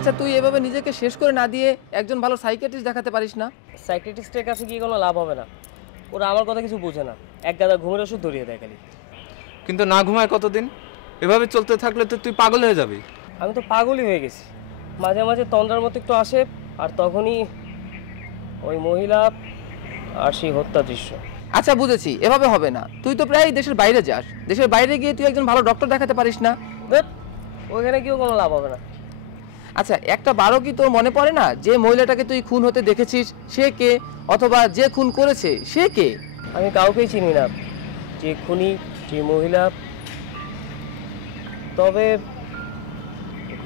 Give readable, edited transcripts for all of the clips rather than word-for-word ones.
আচ্ছা তুই এভাবে নিজেকে শেষ করে না দিয়ে একজন ভালো সাইকিয়াট্রিস্ট দেখাতে পারিস না? সাইকিয়াট্রিস্টের কাছে গিয়ে কোনো লাভ হবে না, ওরা আমার কথা কিছু বোঝে না, এক গাদা ঘুমের ওষুধ ধরিয়ে দেয় খালি। কিন্তু না ঘুমায় কতদিন? এভাবে চলতে থাকলে তো তুই পাগল হয়ে যাবি। আমি তো পাগলই হয়ে গেছি, মাঝে মাঝে তন্দ্রার মতো একটু আসে, আর তখনই ওই মহিলা আর সেই হত্যা দৃশ্য। আচ্ছা বুঝেছি, এভাবে হবে না। তুই তো প্রায় দেশের বাইরে যাস, দেশের বাইরে গিয়ে তুই একজন ভালো ডক্টর দেখাতে পারিস না? ওইখানে গিয়েও কোনো লাভ হবে না। আচ্ছা একটা বারো কি তোর মনে পড়ে না যে মহিলাটাকে তুই খুন হতে দেখেছিস সে কে, অথবা যে খুন করেছে সে কে? আমি কাউকেই চিনি না, যে খুনি যে মহিলা, তবে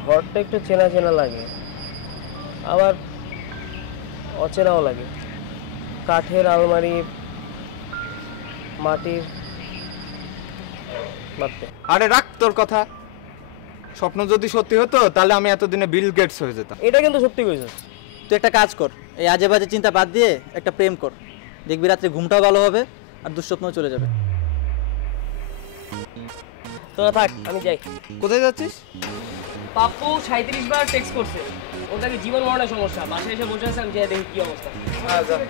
ঘরটা একটু চেনা চেনা লাগে, আবার অচেনাও লাগে। কাঠের আলমারি, মাটির। আরে রাখ তোর কথা, স্বপ্ন যদি সত্যি হতো তাহলে আমি এতদিনে বিল গেটস হয়ে যেতাম। এটা কিন্তু সত্যি কইছিস। তুই একটা কাজ কর, এই আজে বাজে চিন্তা বাদ দিয়ে একটা প্রেম কর, দেখবি রাত্রে ঘুমটাও ভালো হবে আর দুঃস্বপ্নও চলে যাবে। তোরা থাক, আমি যাই। কোথায় যাচ্ছিস? পাপ্পু 37 বার টেক্সট করছে, ওটাকে জীবন মরণের সমস্যা, বাসায় এসে বসে আছে, আমি যাই দেখি কি অবস্থা।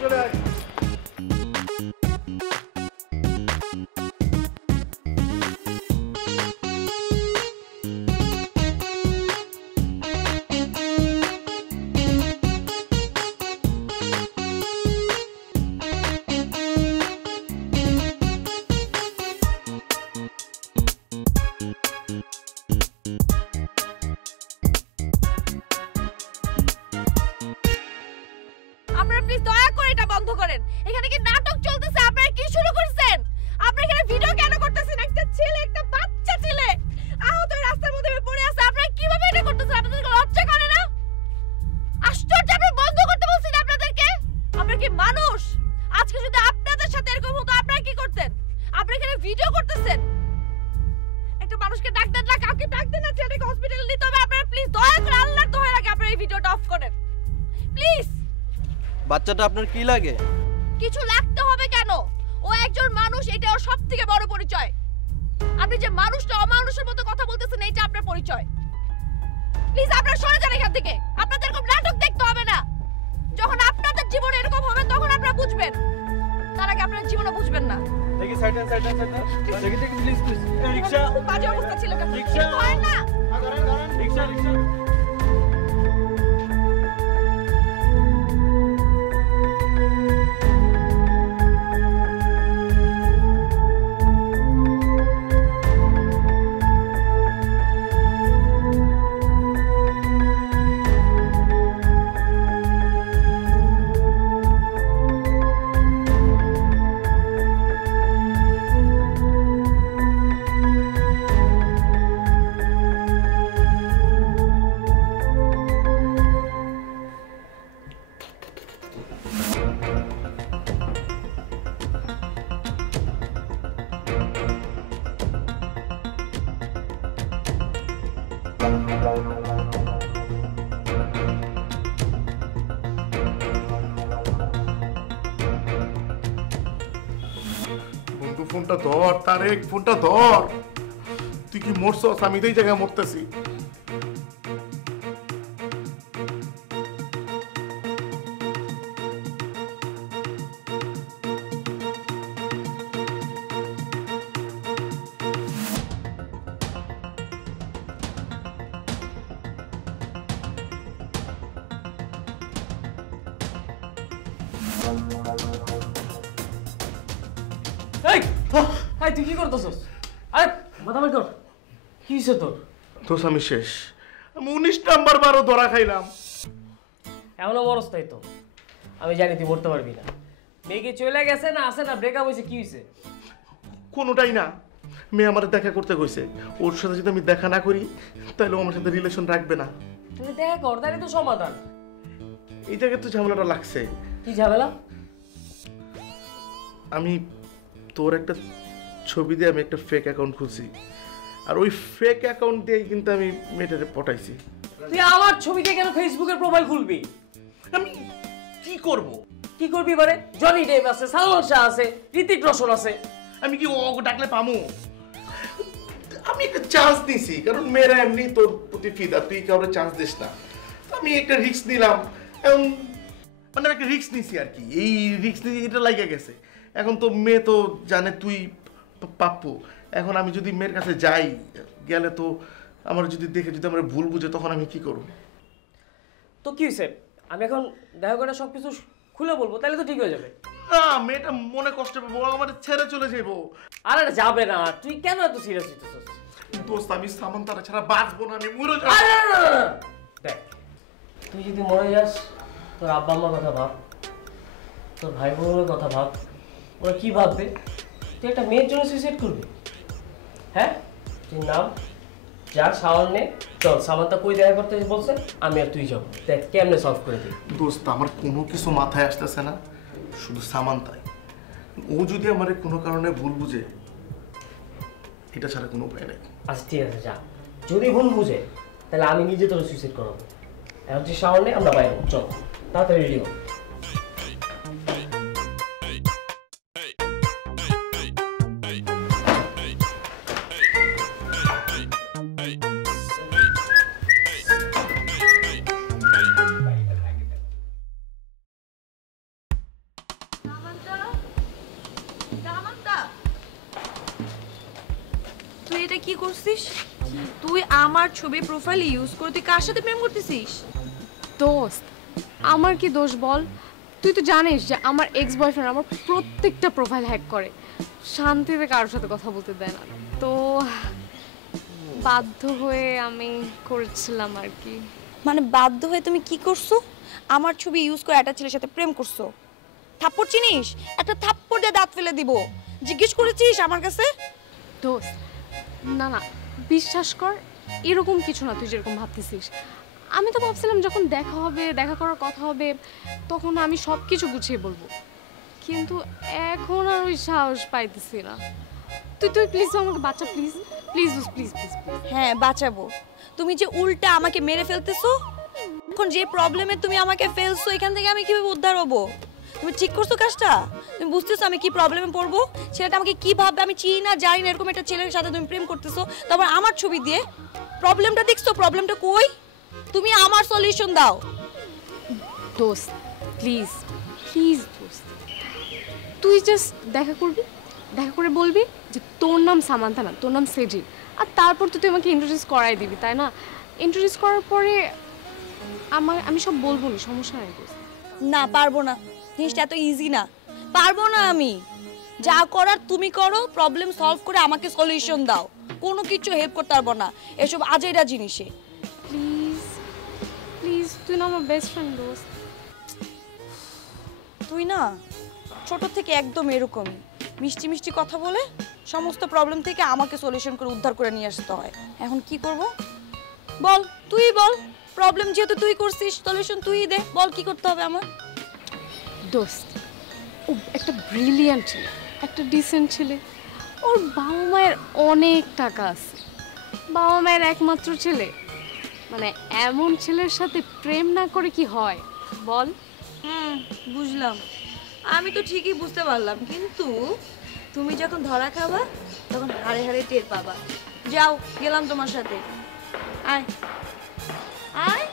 চলে আয়। আপনারা প্লিজ দয়া করে এটা বন্ধ করেন। এখানে কি নাটক চলতেছে? আপনারা কি শুরু করছেন? আপনারা এখানে ভিডিও কেন করতেছেন? একটা ছেলে, একটা বাচ্চা ছেলে আহত হয়ে রাস্তার মধ্যে পড়ে আছে, আপনারা কিভাবে এটা করতেছেন? আপনাদের লজ্জা করে না? আশ্চর্য, আপনারা বন্ধ করতে বলছেন আপনাদেরকে। আপনারা কি মানুষ? আজকে যদি আপনাদের সাথে এরকম হতো আপনারা কি করতেন? আপনারা এখানে ভিডিও করতেছেন, একটা মানুষকে ডাক দেন না, কাউকে ডাক দেন না, ছেলেটাকে হসপিটালে নিতে হবে। আপনারা প্লিজ দয়া করে আল্লাহর দোহাই লাগে আপনারা এই ভিডিওটা অফ করেন প্লিজ। বাচ্চাটা আপনার কি লাগে? কিছু লাগতে হবে কেন? ও একজন মানুষ, এটা ওর সবথেকে বড় পরিচয়। আপনি যে মানুষটা অমানুষের মতো কথা বলতেছেন, এইটা আপনার পরিচয়। প্লিজ আপনারা সরে যান এখান থেকে। আপনাদের এরকম নাটক দেখতে হবে না। যখন আপনাদের জীবনে এরকম হবে তখন আপনারা বুঝবেন, তার আগে আপনারা জীবনে বুঝবেন না। দেখি সাইড সাইড সাইড দেখি দেখি প্লিজ প্লিজ। রিকশা, খুব বাজে অবস্থা ছিল। রিকশা হয় না, ধরেন ধরেন, রিকশা রিকশা। বন্ধু ফোনটা ধর, তারেক ফোনটা ধর। তুই কি মরছস? আমি তো এই জায়গায় মরতেছি। তুই কি করতেছস? আরে মাথা বের কর, কি হইছে তোর? দোষ আমি শেষ। আমি 19 নাম্বার বারও ধরা খাইলাম। এমনও মরস্তাই তো, আমি জানি তুই মরতে পারবি না। মেয়েকে চলে গেছে না আছে না ব্রেকআপ হয়েছে, কি হয়েছে? কোনোটাই না। মেয়ে আমার দেখা করতে কইছে, ওর সাথে যদি আমি দেখা না করি তাহলে ও আমার সাথে রিলেশন রাখবে না। তুই দেখা কর, তাহলে তো সমাধান। এই জায়গায় তো ঝামেলাটা লাগছে। কি ঝামেলা? আমি তোর একটা ছবি দিয়ে আমি একটা ফেক অ্যাকাউন্ট খুলছি, আর ওই ফেক অ্যাকাউন্ট দিয়ে কিন্তু আমি মেয়েটাকে পটাইছি। তুই আমার ছবি দিয়ে কেন ফেসবুকের প্রোফাইল খুলবি? আমি কি করব? কি করবি মানে? জনি ডেভ আছে, সালমান শাহ আছে, ঋতিক রোশন আছে। আমি কি ওকে ডাকলে পামু? আমি একটা চান্স দিছি, কারণ মেয়েরা এমনি তোর প্রতি ফিদা, তুই কাউরে চান্স দিস না। আমি একটা রিস্ক নিলাম, এখন মানে একটা রিস্ক নিছি আর কি, এই রিস্ক নিয়ে এটা লাগে গেছে। এখন তো মেয়ে তো জানে তুই পাপ্পু, এখন আমি যদি মেয়ের কাছে যাই, গেলে তো আমার যদি দেখে যদি আমার ভুল বুঝে, তখন আমি কি করব? তো কি হয়েছে, আমি এখন দেখা করে সব কিছু খুলে বলবো, তাহলে তো ঠিক হয়ে যাবে। না, মেয়েটা মনে কষ্ট পাবো, আমার ছেড়ে চলে যাবো। আরে যাবে না, তুই কেন এত সিরিয়াস হইতেছিস? দোস্ত, আমি সামান্তারা ছাড়া বাঁচবো না, আমি মরে যাবো। দেখ, তুই যদি মরে যাস, তোর আব্বা আম্মার কথা ভাব, তোর ভাই বোনের কথা ভাব, ওরা কি ভাববে? তুই একটা মেয়ের জন্য সুইসাইড করবি? হ্যাঁ, তুই নাম যা, শাওয়ার নে, চল। সামান্তা কই দেখা করতে বলছে, আমি আর তুই যাবো, দেখ কেমনে সলভ করে দিই। দোস্ত, আমার কোনো কিছু মাথায় আসতেছে না, শুধু সামান্তাই। ও যদি আমার কোনো কারণে ভুল বুঝে, এটা ছাড়া কোনো উপায় নেই। আচ্ছা ঠিক আছে, যা। যদি ভুল বুঝে, তাহলে আমি নিজে তোর সুইসাইড করাবো। এখন তুই শাওয়ার নে, আমরা বাইরে চল, তাড়াতাড়ি রেডি হো। তুই এটা কি করছিস? তুই আমার ছবি প্রোফাইল ইউজ করে তুই কার সাথে প্রেম করতেছিস? দোস্ত, আমার কি দোষ বল? তুই তো জানিস যে আমার এক্স বয়ফ্রেন্ড আমার প্রত্যেকটা প্রোফাইল হ্যাক করে, শান্তিতে কারোর সাথে কথা বলতে দেয় না। তো বাধ্য হয়ে আমি করেছিলাম আর কি। মানে বাধ্য হয়ে তুমি কি করছো? আমার ছবি ইউজ করে একটা ছেলের সাথে প্রেম করছো? থাপ্পড় চিনিস? একটা থাপ্পড় দিয়ে দাঁত ফেলে দিব। জিজ্ঞেস করেছিস আমার কাছে? দোস্ত, না না, বিশ্বাস কর, এরকম কিছু না তুই যেরকম ভাবতেছিস। আমি তো ভাবছিলাম যখন দেখা হবে, দেখা করার কথা হবে, তখন আমি সব কিছু গুছিয়ে বলবো, কিন্তু এখন আর ওই সাহস পাইতেছি না। তুই প্লিজ আমাকে বাঁচা, প্লিজ প্লিজ প্লিজ প্লিজ। হ্যাঁ, বাঁচাবো। তুমি যে উল্টা আমাকে মেরে ফেলতেছো, এখন যে প্রবলেমে তুমি আমাকে ফেলছো, এখান থেকে আমি কিভাবে উদ্ধার হবো? তুমি ঠিক করছো কাজটা? তুমি বুঝতেছো আমি কি প্রবলেমে পড়বো? ছেলেটা আমাকে কি ভাববে আমি চিনি না, জানি না, এরকম একটা ছেলের সাথে তুমি প্রেম করতেছো, তারপর আমার ছবি দিয়ে। প্রবলেমটা দেখছো? প্রবলেমটা কই? তুমি আমার সলিউশন দাও। দোস্ত প্লিজ প্লিজ দোস্ত, তুই জাস্ট দেখা করবি, দেখা করে বলবি যে তোর নাম সামান্থা না, তোর নাম সেজি, আর তারপর তো তুই আমাকে ইন্ট্রোডিউস করাই দিবি, তাই না? ইন্ট্রোডিউস করার পরে আমি সব বলবো না, সমস্যা নাই দোস্ত। না, পারবো না, জিনিসটা এত ইজি না, পারবো না আমি। যা করার তুমি করো, প্রবলেম সলভ করে আমাকে সলিউশন দাও, কোনো কিছু হেল্প করতে পারবো না এসব আজেরা জিনিসে। প্লিজ প্লিজ, তুই না আমার বেস্ট ফ্রেন্ড দোস্ত। তুই না ছোট থেকে একদম এরকমই মিষ্টি মিষ্টি কথা বলে সমস্ত প্রবলেম থেকে আমাকে সলিউশন করে উদ্ধার করে নিয়ে আসতে হয়। এখন কি করব বল, তুই বল। প্রবলেম যেহেতু তুই করছিস, সলিউশন তুই দে, বল কি করতে হবে আমার। দোস্ত, ও একটা ব্রিলিয়ান্ট ছেলে, একটা ডিসেন্ট ছেলে, ওর বাবা মায়ের অনেক টাকা আছে, বাবা মায়ের একমাত্র ছেলে, মানে এমন ছেলের সাথে প্রেম না করে কি হয় বল? বুঝলাম, আমি তো ঠিকই বুঝতে পারলাম, কিন্তু তুমি যখন ধরা খাবা তখন হাড়ে হাড়ে টের পাবা। যাও, গেলাম তোমার সাথে, আয় আয়।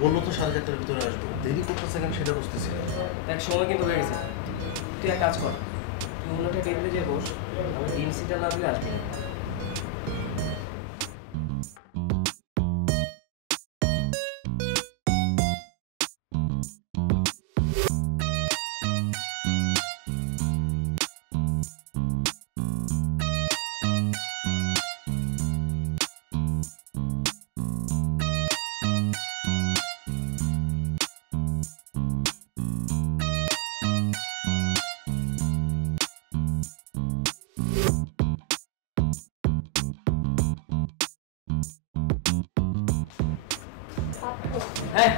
বললো তো 4:30টার ভিতরে আসবো, দেরি করতেছে কেন সেটা বুঝতেছি না। দেখ, সময় কিন্তু হয়ে গেছে, তুই এক কাজ কর, তুই অন্য একটা টেবিলে যেয়ে বস, আমি ডিএমসিটা না দিলে আসবি না। হ্যাঁ,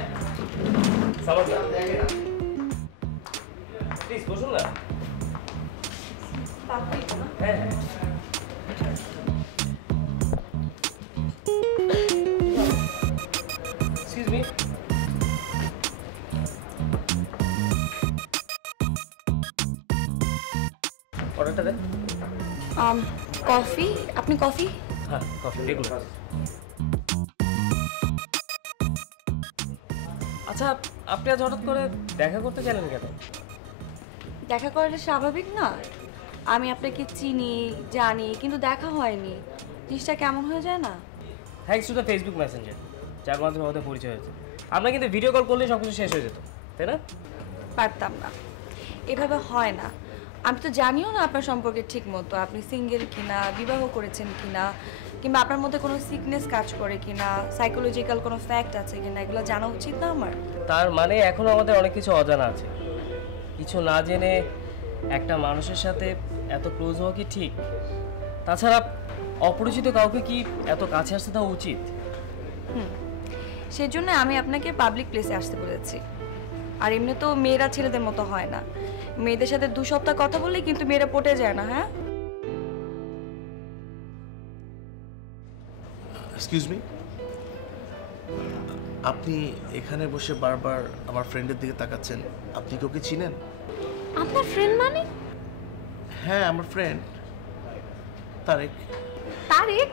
প্লিজ বসুন না। হ্যাঁ হ্যাঁ, এক্সকিউজ মি। কফি, আপনি কফি? হ্যাঁ কফি এগুলো। আচ্ছা আপনি আজ হঠাৎ করে দেখা করতে চাইলেন কেন? দেখা করাটা স্বাভাবিক না? আমি আপনাকে চিনি জানি কিন্তু দেখা হয়নি, জিনিসটা কেমন হয়ে যায় না? Thanks to the Facebook Messenger, যার মাধ্যমে আমাদের পরিচয় হয়েছে। আমরা কিন্তু ভিডিও কল করলেই সব কিছু শেষ হয়ে যেত, তাই না? পারতাম না, এভাবে হয় না। আমি তো জানিও না আপনার সম্পর্কে ঠিক মতো, আপনি সিঙ্গেল কিনা, বিবাহ করেছেন কিনা, কিংবা আপনার মধ্যে কোনো সিকনেস কাজ করে কিনা, সাইকোলজিক্যাল কোনো ফ্যাক্ট আছে কিনা, এগুলো জানা উচিত না আমার? তার মানে এখনো আমাদের অনেক কিছু অজানা আছে। কিছু না জেনে একটা মানুষের সাথে এত ক্লোজ হওয়া কি ঠিক? তাছাড়া অপরিচিত কাউকে কি এত কাছে আসতে দেওয়া উচিত? সেজন্য আমি আপনাকে পাবলিক প্লেসে আসতে বলেছি। আর এমনি তো মেয়েরা ছেলেদের মতো হয় না, মেয়েদের সাথে 2 সপ্তাহ কথা বললেই কিন্তু মেয়েরা পটে যায় না। হ্যাঁ, এক্সকিউজ মি, আপনি এখানে বসে বারবার আমার ফ্রেন্ডের দিকে তাকাচ্ছেন, আপনি কি ওকে চিনেন? আপনার ফ্রেন্ড মানে? হ্যাঁ, আমার ফ্রেন্ড তারেক। তারেক?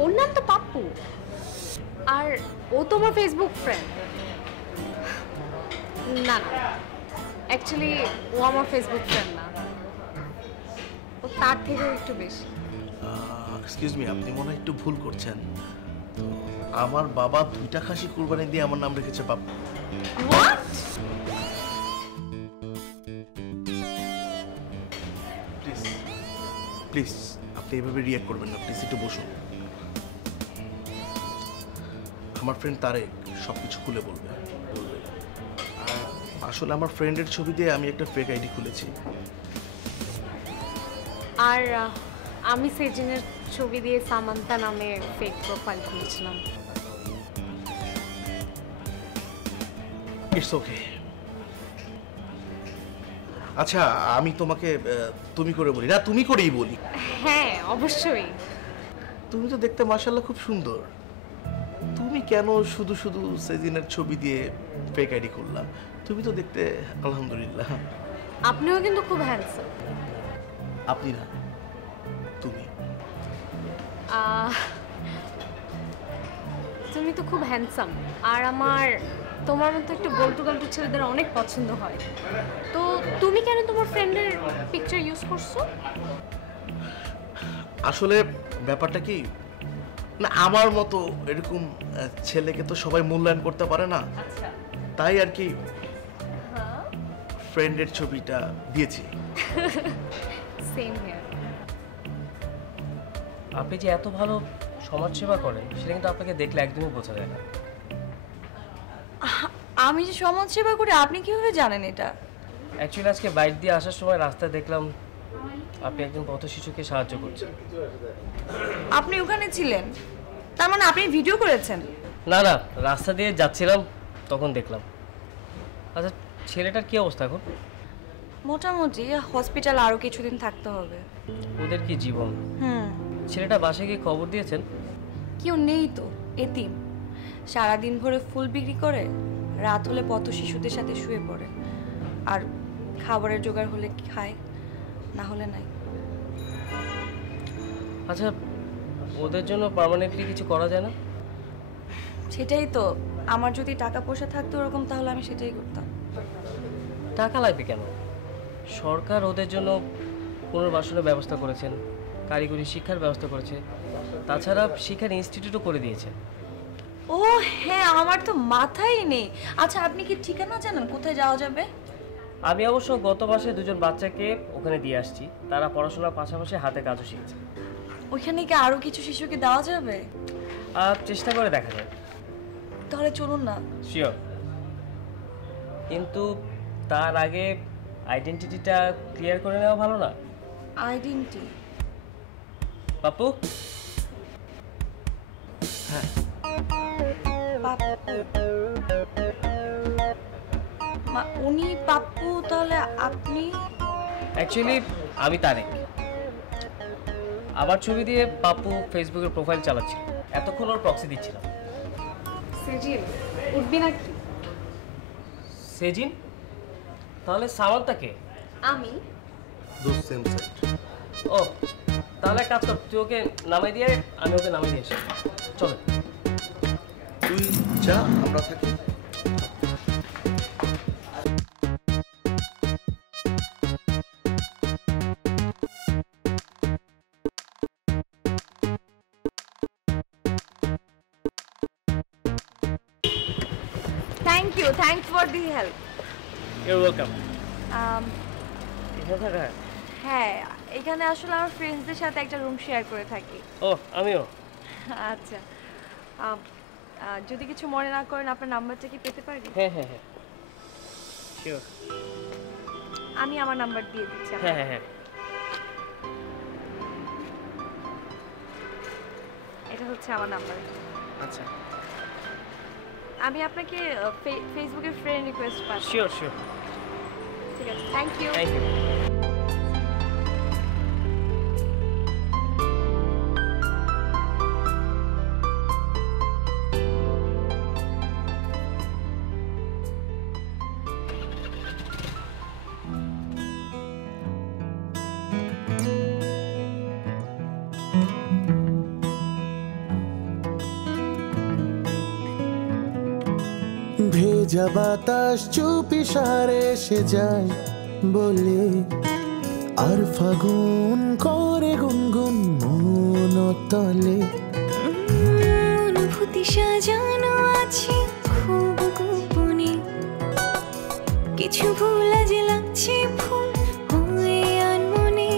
ওর নাম তো পাপ্পু, আর ও তোমার ফেসবুক ফ্রেন্ড? না না, অ্যাকচুয়ালি ও আমার ফেসবুক ফ্রেন্ড না, ও তার থেকেও একটু বেশি। এক্সকিউজ মি, আপনি মনে হয় একটু ভুল করছেন। তো আমার বাবা 2টা খাসি কুরবানি দিয়ে আমার নাম রেখেছে পাপ্পু। হোয়াট? প্লিজ প্লিজ আপনি এভাবে রিঅ্যাক্ট করবেন না, প্লিজ একটু বসুন। আমার ফ্রেন্ড তারেক সব কিছু খুলে বলবে। আসলে আমার ফ্রেন্ডের ছবি দিয়ে আমি একটা ফেক আইডি খুলেছি। আর আমি সেজিনের ছবি দিয়ে সামান্তা নামে ফেক প্রোফাইল খুলেছিলাম। It's okay. আচ্ছা, আমি তোমাকে তুমি করে বলি না, তুমি করেই বলি। হ্যাঁ অবশ্যই। তুমি তো দেখতে মাশাআল্লাহ খুব সুন্দর, তুমি কেন শুধু শুধু সেজিনের ছবি দিয়ে ফেক আইডি করলাম? তুমি তো দেখতে আলহামদুলিল্লাহ। আপনিও কিন্তু খুব হ্যান্ডসাম। আপনি না, তুমি। তুমি তো খুব হ্যান্ডসাম, আর আমার তোমার মতো একটু গোল্টু গোল্টু ছেলেদের অনেক পছন্দ হয়। তো তুমি কেন তোমার ফ্রেন্ডের পিকচার ইউজ করছো? আসলে ব্যাপারটা কি না, আমার মতো এরকম ছেলেকে তো সবাই মূল্যায়ন করতে পারে না, আচ্ছা। তাই আর কি ফ্রেন্ডের ছবিটা দিয়েছি। Same here. আপনি যে এত ভালো সমাজসেবা করেন সেটা কিন্তু আপনাকে দেখলে একদমই বোঝা যায় না। আমি যে সমাজ সেবা করি, আপনি কিভাবে জানেন এটা? অ্যাকচুয়ালি আজকে বাইক দিয়ে আসার সময় রাস্তায় দেখলাম আপনি একজন পথ শিশুকে সাহায্য করছেন। আপনি ওখানে ছিলেন, তার মানে আপনি ভিডিও করেছেন? না না, রাস্তা দিয়ে যাচ্ছিলাম তখন দেখলাম। আচ্ছা ছেলেটার কি অবস্থা এখন? মোটামুটি, হসপিটাল আরো কিছুদিন থাকতে হবে। ওদের কি জীবন? ছেলেটা বাসায় গিয়ে খবর দিয়েছেন? কেউ নেই তো, এতিম। সারাদিন ভরে ফুল বিক্রি করে, রাত হলে পথ শিশুদের সাথে শুয়ে পড়ে, আর খাবারের জোগাড় হলে খায়, না হলে নাই। আচ্ছা ওদের জন্য পার্মানেন্টলি কিছু করা যায় না? সেটাই তো, আমার যদি টাকা পয়সা থাকতো ওরকম, তাহলে আমি সেটাই করতাম। টাকা লাগবে কেন? সরকার ওদের জন্য পুনর্বাসনের ব্যবস্থা করেছেন, কারিগরি শিক্ষার ব্যবস্থা করেছে, তাছাড়া শিক্ষার ইনস্টিটিউটও করে দিয়েছে। ও হ্যাঁ, আমার তো মাথায় নেই। আচ্ছা আপনি কি ঠিকানা জানেন কোথায় যাওয়া যাবে? আমি অবশ্য গত মাসে 2জন বাচ্চাকে ওখানে দিয়ে আসছি, তারা পড়াশোনার পাশাপাশি হাতে কাজও শিখছে। ওইখানে কি আরো কিছু শিশুকে দেওয়া যাবে? আর চেষ্টা করে দেখা যায়। তাহলে চলুন না। শিওর, কিন্তু তার আগে আইডেন্টিটিটা ক্লিয়ার করে নেওয়া ভালো না? আইডেন্টি? পাপ্পু? হ্যাঁ, উনি পাপ্পু, তাহলে আপনি? অ্যাকচুয়ালি আমি তারেক। আমার ছবি দিয়ে পাপ্পু ফেসবুকের প্রোফাইল চালাচ্ছিল, এতক্ষণ ওর প্রক্সি দিচ্ছিলাম। সেজিন উঠবি নাকি? সেজিন? তাহলে সামান্তাকে? আমি দোস্ত সেম সাইড। ও তাহলে কাজ কর, তুই ওকে নামাই দিয়ে আমি ওকে নামাই দিয়ে আসি। চলো তুই যা, আমরা থাকি। Thanks for the help. Your welcome. হ্যাঁ, এখানে আসলে আমার ফ্রেন্ডসদের সাথে একটা রুম শেয়ার করে থাকি। ও আমিও। আচ্ছা, যদি কিছু মনে না করেন আপনার নাম্বারটা কি পেতে পারি? হ্যাঁ হ্যাঁ হ্যাঁ শিওর। আমি আমার নাম্বার দিয়ে দিচ্ছি। হ্যাঁ হ্যাঁ হ্যাঁ এটা হচ্ছে আমার নাম্বার। আচ্ছা আমি আপনাকে ফেসবুকে ফ্রেন্ড রিকোয়েস্ট পাঠাবো। Sure sure. ঠিক আছে, থ্যাংক ইউ। Thank you. ভেজা বাতাস চুপি সারে এসে যায় বলে, আর ফাগুন করে গুনগুন মন তলে। অনুভূতি সাজানো আছে খুব গোপনে, কিছু ভুল আজ লাগছে ভুল হয়ে আনমনে।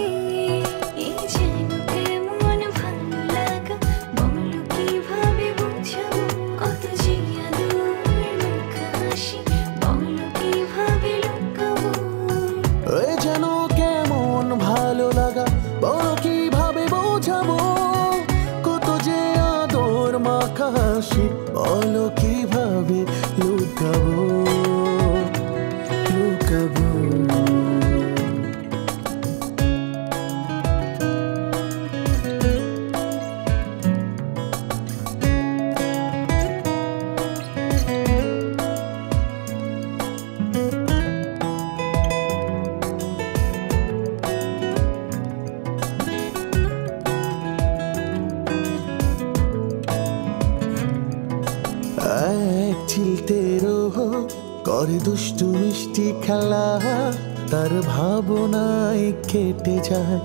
এই যেন কেমন ভালো লাগা, বলো কিভাবে বোঝাবো, কত যে আদর মুখে হাসি, বলো কিভাবে লুকাবো। এই যেন কেমন ভালো লাগা, বলো কিভাবে বোঝাবো, কত যে আদর মাখা হাসি, বলো কিভাবে লুকাবো লুকাবো। এক চিলতেরও করে দুষ্টু মিষ্টি খেলা, তার ভাবনায় কেটে যায়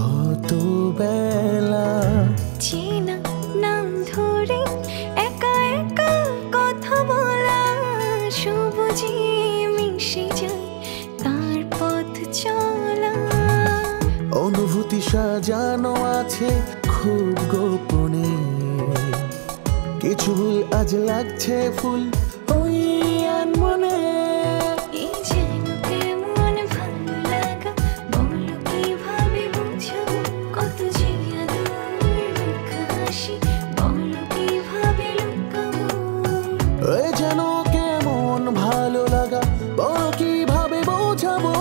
কত বেলা। চেনা নাম ধরে একা একা কথা বলা, সবুজে মিশে যায় তার পথ চলা। অনুভূতি সাজানো আছে খুব গোপনে, কিছু ভুল আজ লাগছে ফুল ওই আনমনে। এই যেন কেমন ভালো লাগা, বলো কিভাবে বোঝাবো, কত যে আদর মুখে হাসি, বলো কিভাবে লুকাবো। এই যেন কেমন ভালো লাগা, বলো কিভাবে বোঝাবো,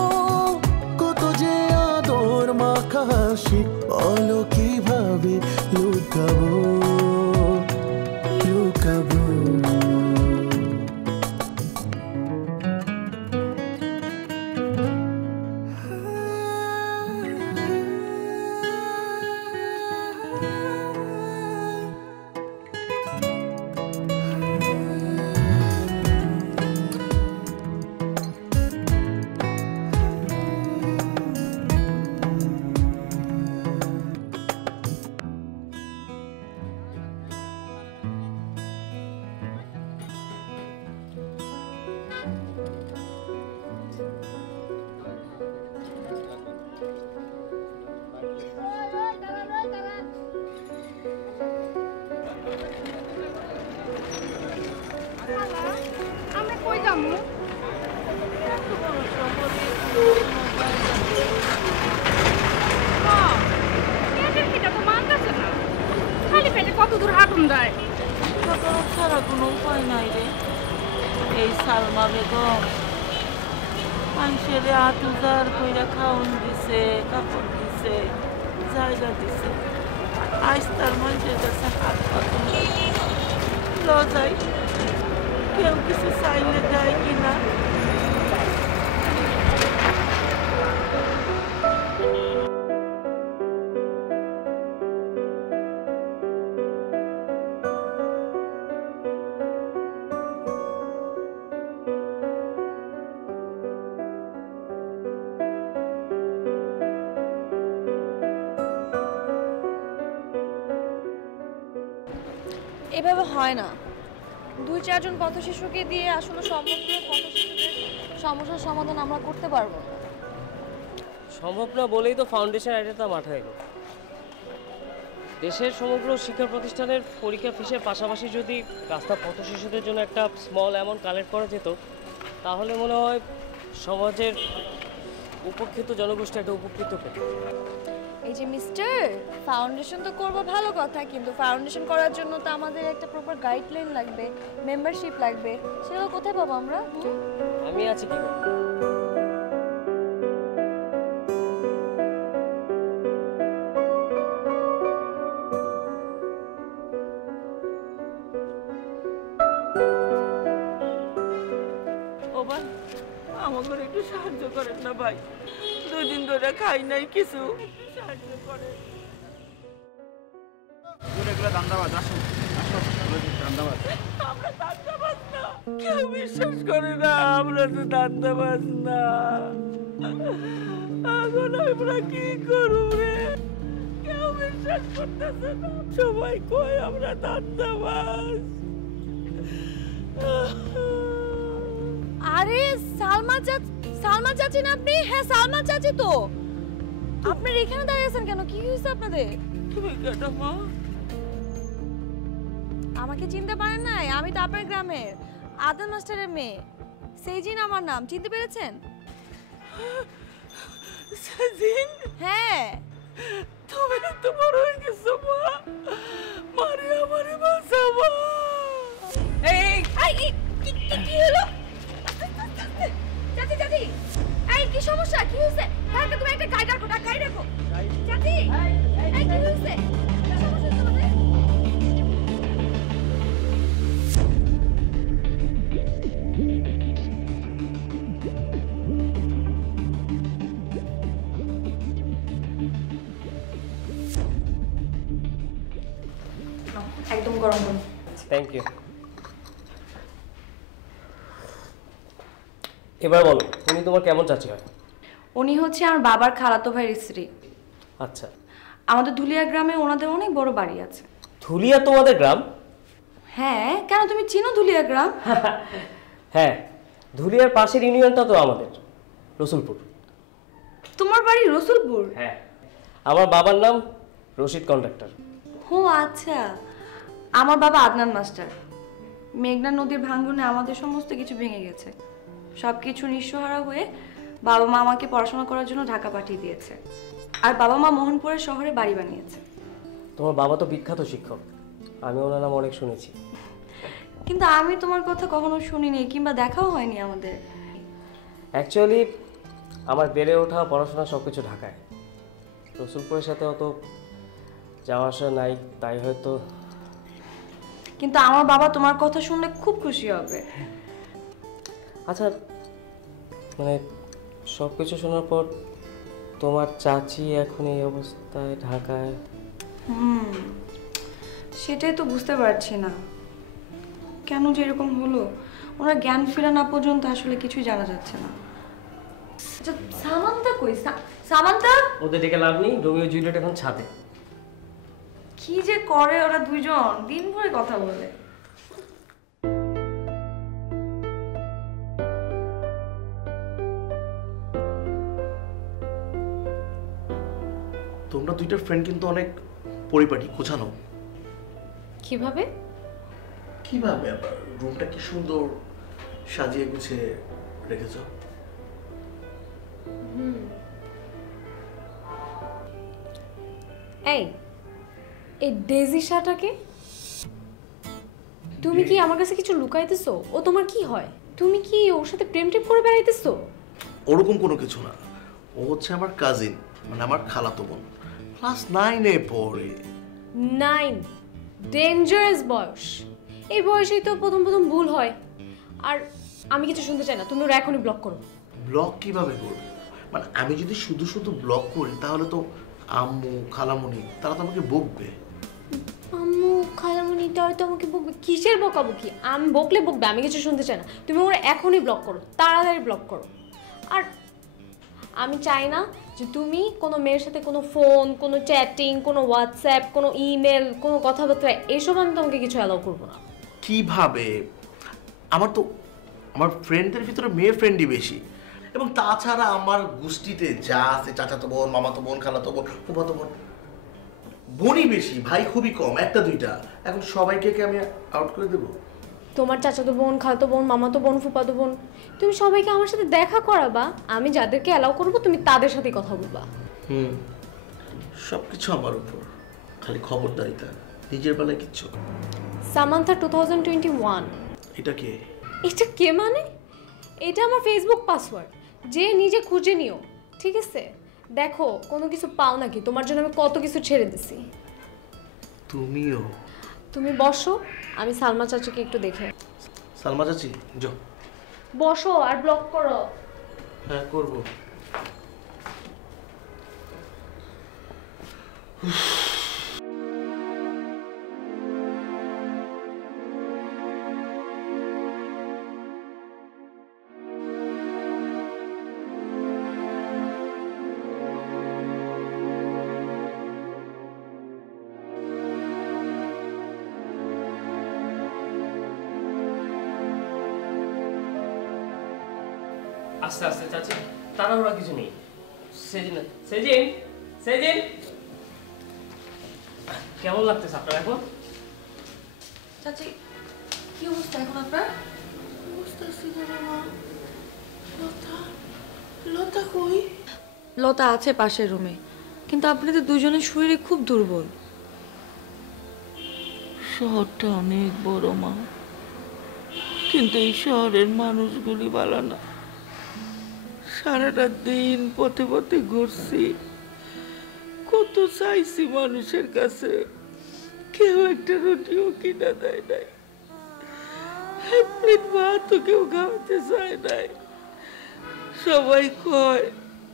কত যে আদর মাখা হাসি, বলো কিভাবে লুকাবো লুকাবো। আমরা কই যাবো? পেটের খিদা তো মানতেছে না, খালি পেটে কত দূর হাঁটুন যায়। ছাড়া কোনো উপায় নাই রে। এই সালমা বেগম মানুষের হাত উজাড় কইরা খাওন দিছে, কাপড় দিছে, জায়গা দিছে, আজ তার মানুষের কাছে হাত পাতুন লজাই কেউ কিছু চাইলে দেয় কিনা। এভাবে হয় না। 2-4 জন পথ শিশুকে দিয়ে আসলে সমগ্র পথ শিশুদের সমস্যার সমাধান আমরা করতে পারবো না। সম্ভব না বলেই তো ফাউন্ডেশন আইডিয়াটা মাথায় এলো। দেশের সমগ্র শিক্ষা প্রতিষ্ঠানের পরীক্ষা ফিসের পাশাপাশি যদি রাস্তা পথ শিশুদের জন্য একটা স্মল অ্যামাউন্ট কালেক্ট করা যেত, তাহলে মনে হয় সমাজের উপকৃত জনগোষ্ঠী একটা উপকৃত পেত। এই যে মিস্টার, ফাউন্ডেশন তো করবো ভালো কথা, কিন্তু ফাউন্ডেশন করার জন্য তো আমাদের একটা প্রপার গাইডলাইন লাগবে, মেম্বারশিপ লাগবে। সেগুলো কোথায় পাবো আমরা? আমি আছি কি করব? ও ভাই, আমাকে একটু সাহায্য করেন না ভাই, 2 দিন ধরে খাই নাই কিছু, একটু সাহায্য করেন। আমরা দান্দাবাজ না, কেউ বিশ্বাস করে না আমরা তো দান্দাবাজ না। এখন আমরা কি করব রে? কেউ বিশ্বাস করতেছে না, সবাই কয় আমরা দান্দাবাজ। আরে সালমা চাচি না আপনি? হ্যাঁ সালমা চাচি তো। আপনার এখানে দাঁড়িয়ে আছেন কেন? কি হয়েছে আপনাদের? তুমি কেন মা? আমাকে চিনতে পারেন নাই? আমি তো আপনার গ্রামের আদল মাস্টারের মেয়ে। সেজিন আমার নাম, চিনতে পেরেছেন? সেজিন? হ্যাঁ। তুমি তো বড় হয়ে গেছো মা, মারে আমারে বাঁচাবা। কি হলো? চাচি চাচি, এই কি সমস্যা? কি হয়েছে? তাহলে তুমি একটা গাইড রাখো, গাইড রাখো। চাচি, এই কি হয়েছে? কি সমস্যা তোমাদের? একদম গরম গরম। Thank you. এবার বলো, উনি তোমার কেমন চাচি হয়? উনি হচ্ছে আমার বাবার খালাতো ভাইয়ের স্ত্রী। আচ্ছা। আমাদের ধুলিয়া গ্রামে ওনাদের অনেক বড় বাড়ি আছে। ধুলিয়া তোমাদের গ্রাম? হ্যাঁ, কেন তুমি চিনো ধুলিয়া গ্রাম? হ্যাঁ, ধুলিয়ার পাশের ইউনিয়নটা তো আমাদের, রসুলপুর। তোমার বাড়ি রসুলপুর? হ্যাঁ, আমার বাবার নাম রশিদ কন্ট্রাক্টর। ও আচ্ছা। আমার বাবা আদনান মাস্টার। মেঘনা নদীর ভাঙনে আমাদের সমস্ত কিছু ভেঙে গেছে। সব কিছু নিঃসহারা হয়ে বাবা মা আমাকে পড়াশোনা করার জন্য ঢাকা পাঠিয়ে দিয়েছে, আর বাবা মা মোহনপুরের শহরে বাড়ি বানিয়েছে। তোমার বাবা তো বিখ্যাত শিক্ষক, আমি ওনার নাম অনেক শুনেছি। কিন্তু আমি তোমার কথা কখনো শুনিনি, কিংবা দেখাও হয়নি আমাদের। অ্যাকচুয়ালি আমার বেড়ে ওঠা পড়াশোনা সব কিছু ঢাকায়, রসুলপুরের সাথে অত যাওয়া আসা নাই, তাই হয়তো। কিন্তু আমার বাবা তোমার কথা শুনলে খুব খুশি হবে। আচ্ছা, মানে সব কিছু শোনার পর তোমার চাচি এখন এই অবস্থায় ঢাকায়? সেটাই তো বুঝতে পারছি না কেন যে এরকম হলো। ওনার জ্ঞান ফেরা না পর্যন্ত আসলে কিছুই জানা যাচ্ছে না। আচ্ছা, সামান্তা কই? সামান্তা? ওদের ডেকে লাভ নেই, রোমিও জুলিয়েট এখন ছাদে। কি যে করে ওরা দুইজন, দিন ভরে কথা বলে। তোমরা দুইটা ফ্রেন্ড কিন্তু অনেক পরিপাটি, গোছানো। কিভাবে? কিভাবে আবার? রুমটা কি সুন্দর সাজিয়ে গুছিয়ে রেখেছো। এই ডেজি শাটাকে তুমি কি আমার কাছে কিছু লুকাইতেছো? ও তোমার কি হয়? তুমি কি ওর সাথে প্রেম টেম করে বেড়াইতেছো? ওরকম কোনো কিছু না, ও হচ্ছে আমার কাজিন, মানে আমার খালাতো বোন, ক্লাস 9-এ পড়ে। 9? ডেঞ্জারাস বয়স। এই বয়সেই তো প্রথম প্রথম ভুল হয়। আর আমি কিছু শুনতে চাই না, তুমি ওরা এখনই ব্লক করো। ব্লক কিভাবে করবো? মানে আমি যদি শুধু শুধু ব্লক করি তাহলে তো আম্মু খালামণি তারা তো আমাকে বকবে। আম্মু খালামণি তারা তো আমাকে বকবে? কিসের বকাবকি? আমি বকলে বকবে, আমি কিছু শুনতে চাই না। তুমি ওরা এখনই ব্লক করো, তাড়াতাড়ি ব্লক করো। আর আমি চাই না যে তুমি কোনো মেয়ের সাথে কোনো ফোন, কোনো চ্যাটিং, কোনো হোয়াটসঅ্যাপ, কোনো ইমেল, কোনো কথাবার্তা, এসব আমি তোমাকে কিছু অ্যালাউ করবো না। কিভাবে? আমার ফ্রেন্ডদের ভিতরে মেয়ে ফ্রেন্ডই বেশি, এবং তাছাড়া আমার গোষ্ঠীতে যা আছে, চাচাতো বোন, মামাতো বোন, খালাতো বোন, ফুফাতো বোন, বোনই বেশি, ভাই খুবই কম, একটা দুইটা। এখন সবাইকে কি আমি আউট করে দেবো? তোমার চাচাতো বোন, খালাতো বোন, মামাতো বোন, ফুফাতো বোন, তুমি সবাইকে আমার সাথে দেখা করাবা। আমি যাদেরকে অ্যালাউ করবো তুমি তাদের সাথে কথা বলবা। সব কিছু আমার উপর, খালি খবরদারিতা, নিজের বেলায় কিচ্ছু। সামান্থা 2021। এটা কে? এটা কে মানে? এটা আমার ফেসবুক পাসওয়ার্ড, যে নিজে খুঁজে নিও, ঠিক আছে? দেখো কোনো কিছু পাও নাকি, তোমার জন্য আমি কত কিছু ছেড়ে দিছি। তুমিও? তুমি বসো, আমি সালমা চাচুকে একটু দেখে। সালমা চাচি যাও। বসো আর ব্লক করো। হ্যাঁ করবো। আস্তে আস্তে চাচি, তাড়াহুড়া কিছু নেই। সেজিন সেজিন সেজিন, কেমন লাগতেছে আপনার এখন? চাচি কি অবস্থা এখন আপনার? লতা কই? লতা আছে পাশের রুমে, কিন্তু আপনাদের দুজনের শরীরে খুব দুর্বল। শহরটা অনেক বড় মা, কিন্তু এই শহরের মানুষগুলি ভালো না। সারাটা দিন পথে পথে ঘুরছি, কত চাইছি মানুষের কাছে, কেউ একটা রুটিও কিনা দেয় নাই, এক প্লেট ভাতও কেউ খাওয়াতে চায় নাই। সবাই কয়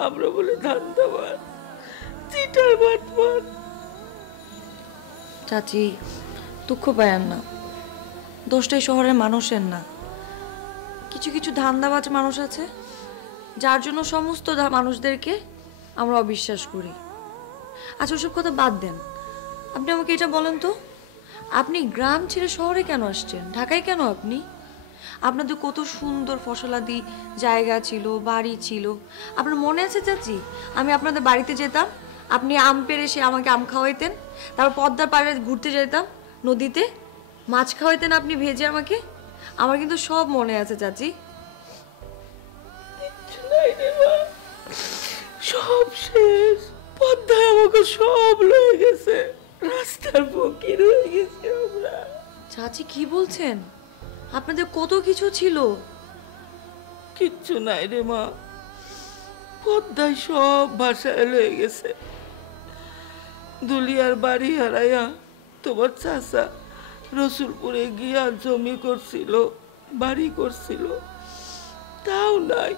আমরা বলে ধান্দাবাদ, চিটার বাটপার। চাচি দুঃখ পায়েন না, দোষটাই শহরের মানুষের না। কিছু কিছু ধান্দাবাজ মানুষ আছে যার জন্য সমস্ত মানুষদেরকে আমরা অবিশ্বাস করি। আচ্ছা ওসব কথা বাদ দেন, আপনি আমাকে এটা বলেন তো, আপনি গ্রাম ছেড়ে শহরে কেন আসছেন? ঢাকায় কেন? আপনাদের কত সুন্দর ফসলাদি জায়গা ছিল, বাড়ি ছিল। আপনার মনে আছে চাচি, আমি আপনাদের বাড়িতে যেতাম, আপনি আম পেড়ে এসে আমাকে আম খাওয়াইতেন, তারপর পদ্মার পাড়ে ঘুরতে যেতাম, নদীতে মাছ খাওয়াইতেন আপনি ভেজে আমাকে। আমার কিন্তু সব মনে আছে চাচি। সব শেষ, পদ্মায় আমাকে সব লয়ে গেছে, রাস্তার ফকির হয়ে গেছে আমরা। চাচি কি বলছেন? আপনাদের কত কিছু ছিল। কিচ্ছু নাই রে মা, পদ্মায় সব ভাষায় লয়ে গেছে। দুলিয়ার বাড়ি হারাইয়া তোমার চাচা রসুলপুরে গিয়া জমি করছিল, বাড়ি করছিল, তাও নাই।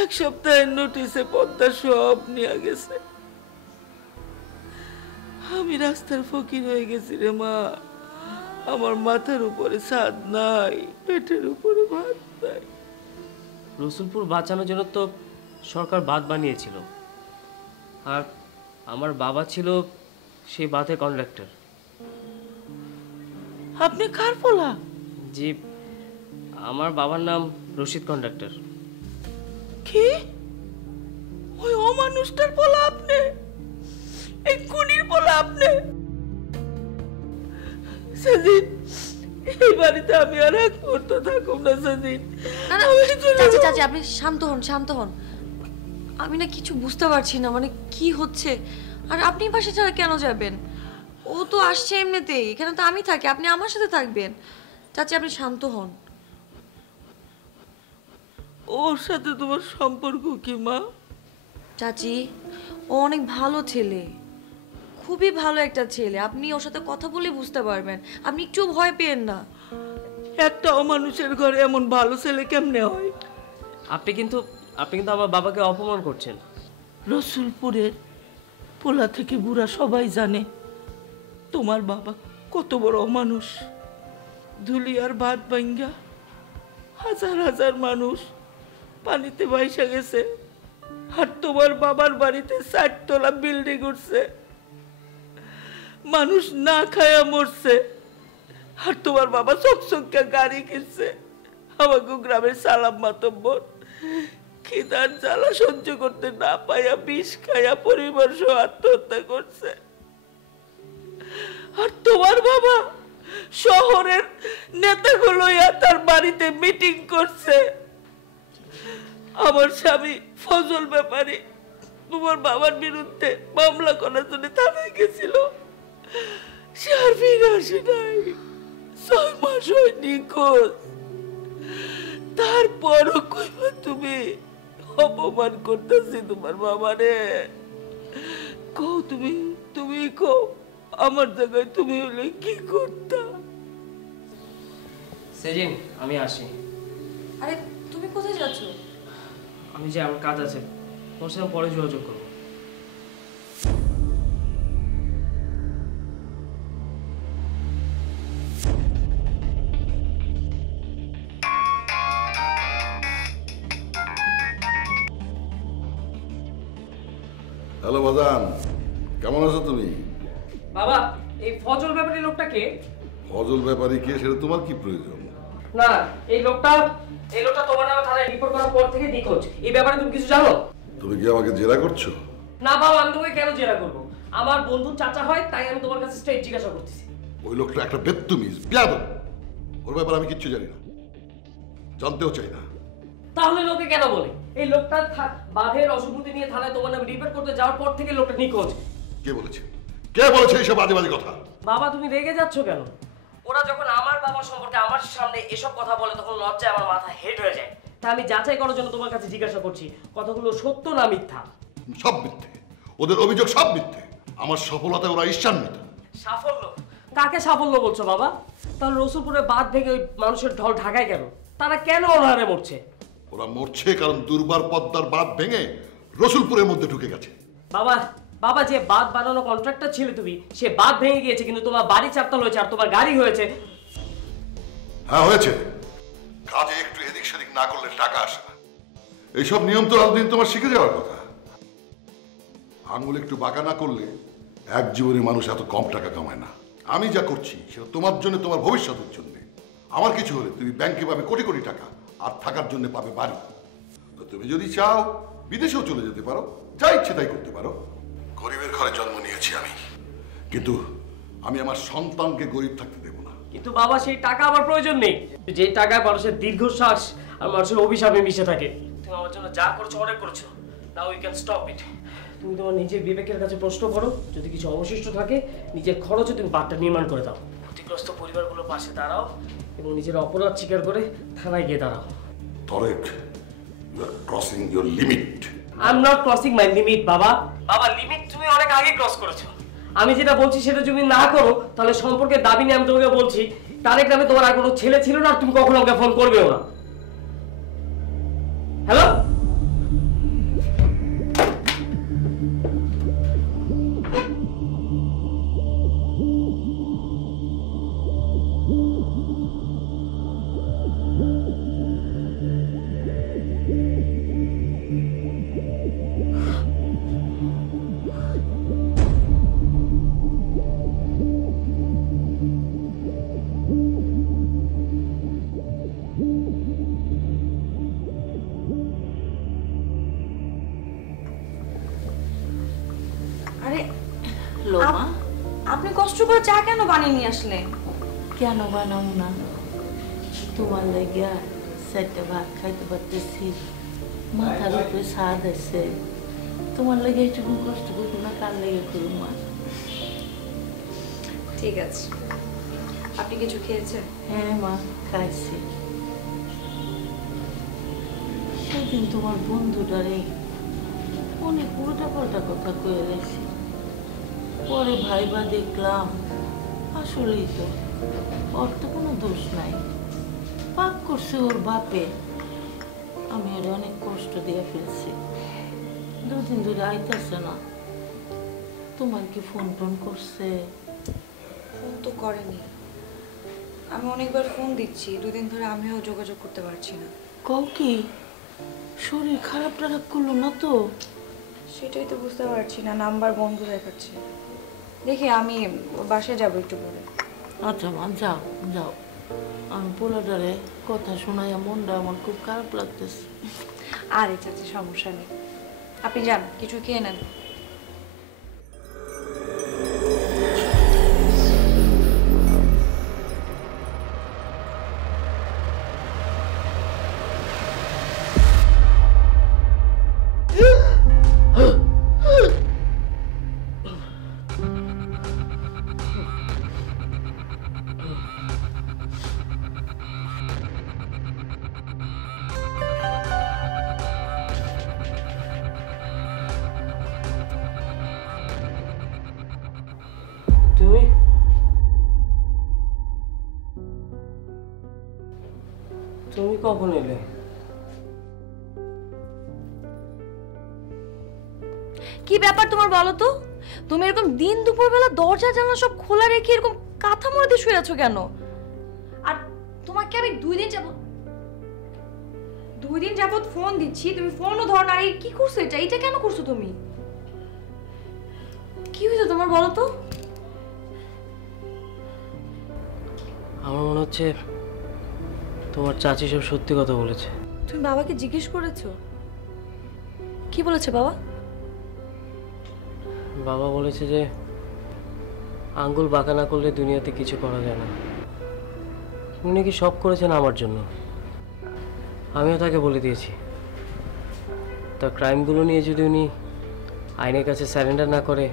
এক সপ্তাহের নোটিশে পদ্মা সব নিয়ে গেছে। আমি রাস্তার ফকির হয়ে গেছি রে মা। আমার মাথার উপরে ছাদ নাই, পেটের উপরে ভাত নাই। রসুলপুর বাঁচানোর জন্য তো সরকার বাঁধ বানিয়েছিল, আর আমার বাবা ছিল সেই বাঁধের কন্ট্রাক্টর। আপনি কার পোলা? জি, আমার বাবার নাম রশিদ কন্ট্রাক্টর। কি? ওই অমানুষটার পোলা আপনি? এই খুনির পোলা আপনি? সাজিদ, এই বাড়িতে আমি আর এক মুহূর্ত থাকুম না সাজিদ। চাচি চাচি আপনি শান্ত হন, শান্ত হন। আমি না কিছু বুঝতে পারছি না, মানে কি হচ্ছে। আর আপনি পাশে ছাড়া কেন যাবেন? ও তো আসছে এমনিতেই, এখানে তো আমি থাকি, আপনি আমার সাথে থাকবেন। চাচি আপনি শান্ত হন। ওর সাথে তোমার সম্পর্ক কি মা? চাচি ও অনেক ভালো ছেলে, খুবই ভালো একটা ছেলে। আপনি ওর সাথে কথা বলে বুঝতে পারবেন, আপনি একটু ভয় পেয়েন না। একটা অমানুষের ঘরে এমন ভালো ছেলে কেমনে হয়? আপনি কিন্তু আমার বাবাকে অপমান করছেন। রসুলপুরের পোলা থেকে বুড়া সবাই জানে তোমার বাবা কত বড় অমানুষ। ধুলিয়ার ভাত ভাঙ্গা হাজার হাজার মানুষ পানিতে ভাইসা গেছে, আর তোমার বাবার বাড়িতে 4 তলা বিল্ডিং উঠছে, মানুষ না খায়া মরছে, আর তোমার বাবা চকচকা গাড়ি কিনছে। আমাকে গ্রামের সালাম মাতব্বর খিদার জ্বালা সহ্য করতে না পাইয়া বিষ খাইয়া পরিবার সহ আত্মহত্যা করছে। আর তোমার বাবা শহরের নেতাগুলো তার বাড়িতে মিটিং করছে। আমার স্বামী ফজল ব্যাপারী তোমার বাবার বিরুদ্ধে মামলা করার জন্য থানায় গেছিল, সে আর ফিরে আসে নাই। 6 মাস হয় নিখোঁজ। তারপরও কইবা তুমি অপমান করতেছি তোমার বাবারে? কও তুমি কও, আমার জায়গায় তুমি হলে কি করতা? সেজিন, আমি আসি। আরে তুমি কোথায় যাচ্ছ? আমি যে আমার কাজ আছে, ওর সাথে পরে যোগাযোগ করবো। হ্যালো বাজান, কেমন আছো তুমি? বাবা, এই ফজল ব্যাপারী লোকটা কে? ফজল ব্যাপারী কে সেটা তোমার কি প্রয়োজন? না, এই লোকটা তোমার নামে থানায় রিপোর্ট করার পর থেকে নিখোঁজ। এই ব্যাপারে তুমি কিছু জানো? তুমি কি আমাকে জেরা করছো? না বাবা, আমি তোমাকে কেন জেরা করবো? আমার বন্ধু চাচা হয়, তাই আমি তোমার কাছে স্ট্রেট জিজ্ঞাসা করতেছি। ওই লোকটা একটা বেত্তুমিজ, বিয়াদব। ওর ব্যাপারে আমি কিচ্ছু জানি না, জানতেও চাই না। তাহলে লোকে কেন বলে এই লোকটা বাঘের অসুবিধা নিয়ে থানায় তোমার নামে রিপোর্ট করতে যাওয়ার পর থেকে লোকটা নিখোঁজ? কে বলেছে? কে বলেছে এইসব বাজে বাজে কথা? বাবা, তুমি রেগে যাচ্ছ কেন? ওরা যখন আমার বাবা সম্পর্কে আমার সামনে এসব কথা বলে, তখন লজ্জায় আমার মাথা হেড হয়ে যায়। তাই আমি যাচাই করার জন্য তোমার কাছে জিজ্ঞাসা করছি, কথাগুলো সত্য না মিথ্যা? সব মিথ্যে, ওদের অভিযোগ সব মিথ্যে। আমার সফলতায় ওরা ঈর্ষান্বিত। সাফল্য? কাকে সাফল্য বলছো বাবা? তাহলে রসুলপুরে বাঁধ ভেঙে ওই মানুষের ঢল ঢাকায় কেন? তারা কেন অনাহারে মরছে? ওরা মরছে কারণ দুর্বার পদ্মার বাঁধ ভেঙে রসুলপুরের মধ্যে ঢুকে গেছে। বাবা, যে বাঁধ বানানো কন্ট্রাক্টর ছিল তুমি, সে বাঁধ ভেঙে গিয়েছে, কিন্তু তোমার বাড়ি চারতল হয়েছে আর তোমার গাড়ি হয়েছে। হ্যাঁ হয়েছে, কাজে একটু এদিক সেদিক না করলে টাকা আসে না। এইসব নিয়ম তো আজদিন তোমার শিখে যাওয়ার কথা। আঙুল একটু বাঁকা না করলে এক জীবনে মানুষ এত কম টাকা কামায় না। আমি যা করছি সেটা তোমার জন্য, তোমার ভবিষ্যতের জন্য। আমার কিছু হলে তুমি ব্যাংকে পাবে কোটি কোটি টাকা, আর থাকার জন্য পাবে বাড়ি। তো তুমি যদি চাও বিদেশেও চলে যেতে পারো, যা ইচ্ছে তাই করতে পারো। গরিবের ঘরে জন্ম নিয়েছি আমি, কিন্তু আমি আমার সন্তানকে গরিব থাকতে দেব না। কিন্তু বাবা, সেই টাকা আমার প্রয়োজন নেই। যে টাকায় মানুষের দীর্ঘশ্বাস আর মানুষের অভিশাপে মিশে থাকে। তুমি আমার জন্য যা করছো অনেক করছো। Now you can stop it. তুমি তোমার নিজের বিবেকের কাছে প্রশ্ন করো, যদি কিছু অবশিষ্ট থাকে নিজের খরচে তুমি বাঁধটা নির্মাণ করে দাও। ক্ষতিগ্রস্ত পরিবারগুলোর পাশে দাঁড়াও এবং নিজের অপরাধ স্বীকার করে থানায় গিয়ে দাঁড়াও। Tarek, you are crossing your limit. I am not crossing my limit বাবা। লিমিট তুমি অনেক আগে ক্রস করেছো। আমি যেটা বলছি সেটা যদি না করো, তাহলে সম্পর্কের দাবি নিয়ে আমি তোমাকে বলছি, তারেক নামে তোমার আর কোনো ছেলে ছিল না, আর তুমি কখনো আমাকে ফোন করবেও না। হ্যালো? আপনি কষ্ট করে চা কেন বানিয়ে নিয়ে আসলেন? কেন বানাবো না? তোমার লেগে 4টা ভাত খাইতে পারতেছি, মাথার উপরে স্বাদ আছে। তোমার লেগে একটু কষ্ট করবো না, কার লেগে করবো মা? ঠিক আছে। আপনি কিছু খেয়েছেন? হ্যাঁ মা, খাইছি। সেদিন তোমার বন্ধুটারে অনেক উল্টা পাল্টা কথা কয়ে গেছি। পরে ভাইবা দেখলাম আসলেই তো ওর তো কোনো দোষ নাই, পাপ করছে ওর বাপে। আমি ওর অনেক কষ্ট দিয়ে ফেলছি। 2 দিন ধরে আইতাছে না। তোমার কি ফোন টোন করছে? ফোন তো করেনি। আমি অনেকবার ফোন দিচ্ছি, 2 দিন ধরে আমিও যোগাযোগ করতে পারছি না। কও কি শরীর খারাপ টারাপ করলো না তো? সেটাই তো বুঝতে পারছি না, নাম্বার বন্ধ দেখাচ্ছে। দেখি আমি বাসায় যাবো একটু পরে। আচ্ছা মা, যাও যাও। আমি পোলাটারে কথা শোনাইয়া মনটা আমার খুব খারাপ লাগতেছে। আরে চাচি, সমস্যা নেই, আপনি যান, কিছু খেয়ে নেন। তুমি তুমি কখন এলে? কি ব্যাপার তোমার বলো তো? তুমি এরকম দিন দুপুরবেলা দরজা জানলা সব খোলা রেখে এরকম কাঁথা মুড়ে দিয়ে শুয়ে আছো কেন? আর তোমাকে আমি 2 দিন যাবত ফোন দিচ্ছি, তুমি ফোনও ধরো না। কি করছো এটা? এটা কেন করছো তুমি? কি হয়েছে তোমার বলো তো? আমার মনে হচ্ছে তোমার চাচি সব সত্যি কথা বলেছে। তুমি বাবাকে জিজ্ঞেস করেছো? কি বলেছে বাবা? বাবা বলেছে যে আঙ্গুল বাঁকা না করলে দুনিয়াতে কিছু করা যায় না। উনি নাকি সব করেছেন আমার জন্য। আমিও তাকে বলে দিয়েছি তার ক্রাইমগুলো নিয়ে যদি উনি আইনের কাছে স্যারেন্ডার না করে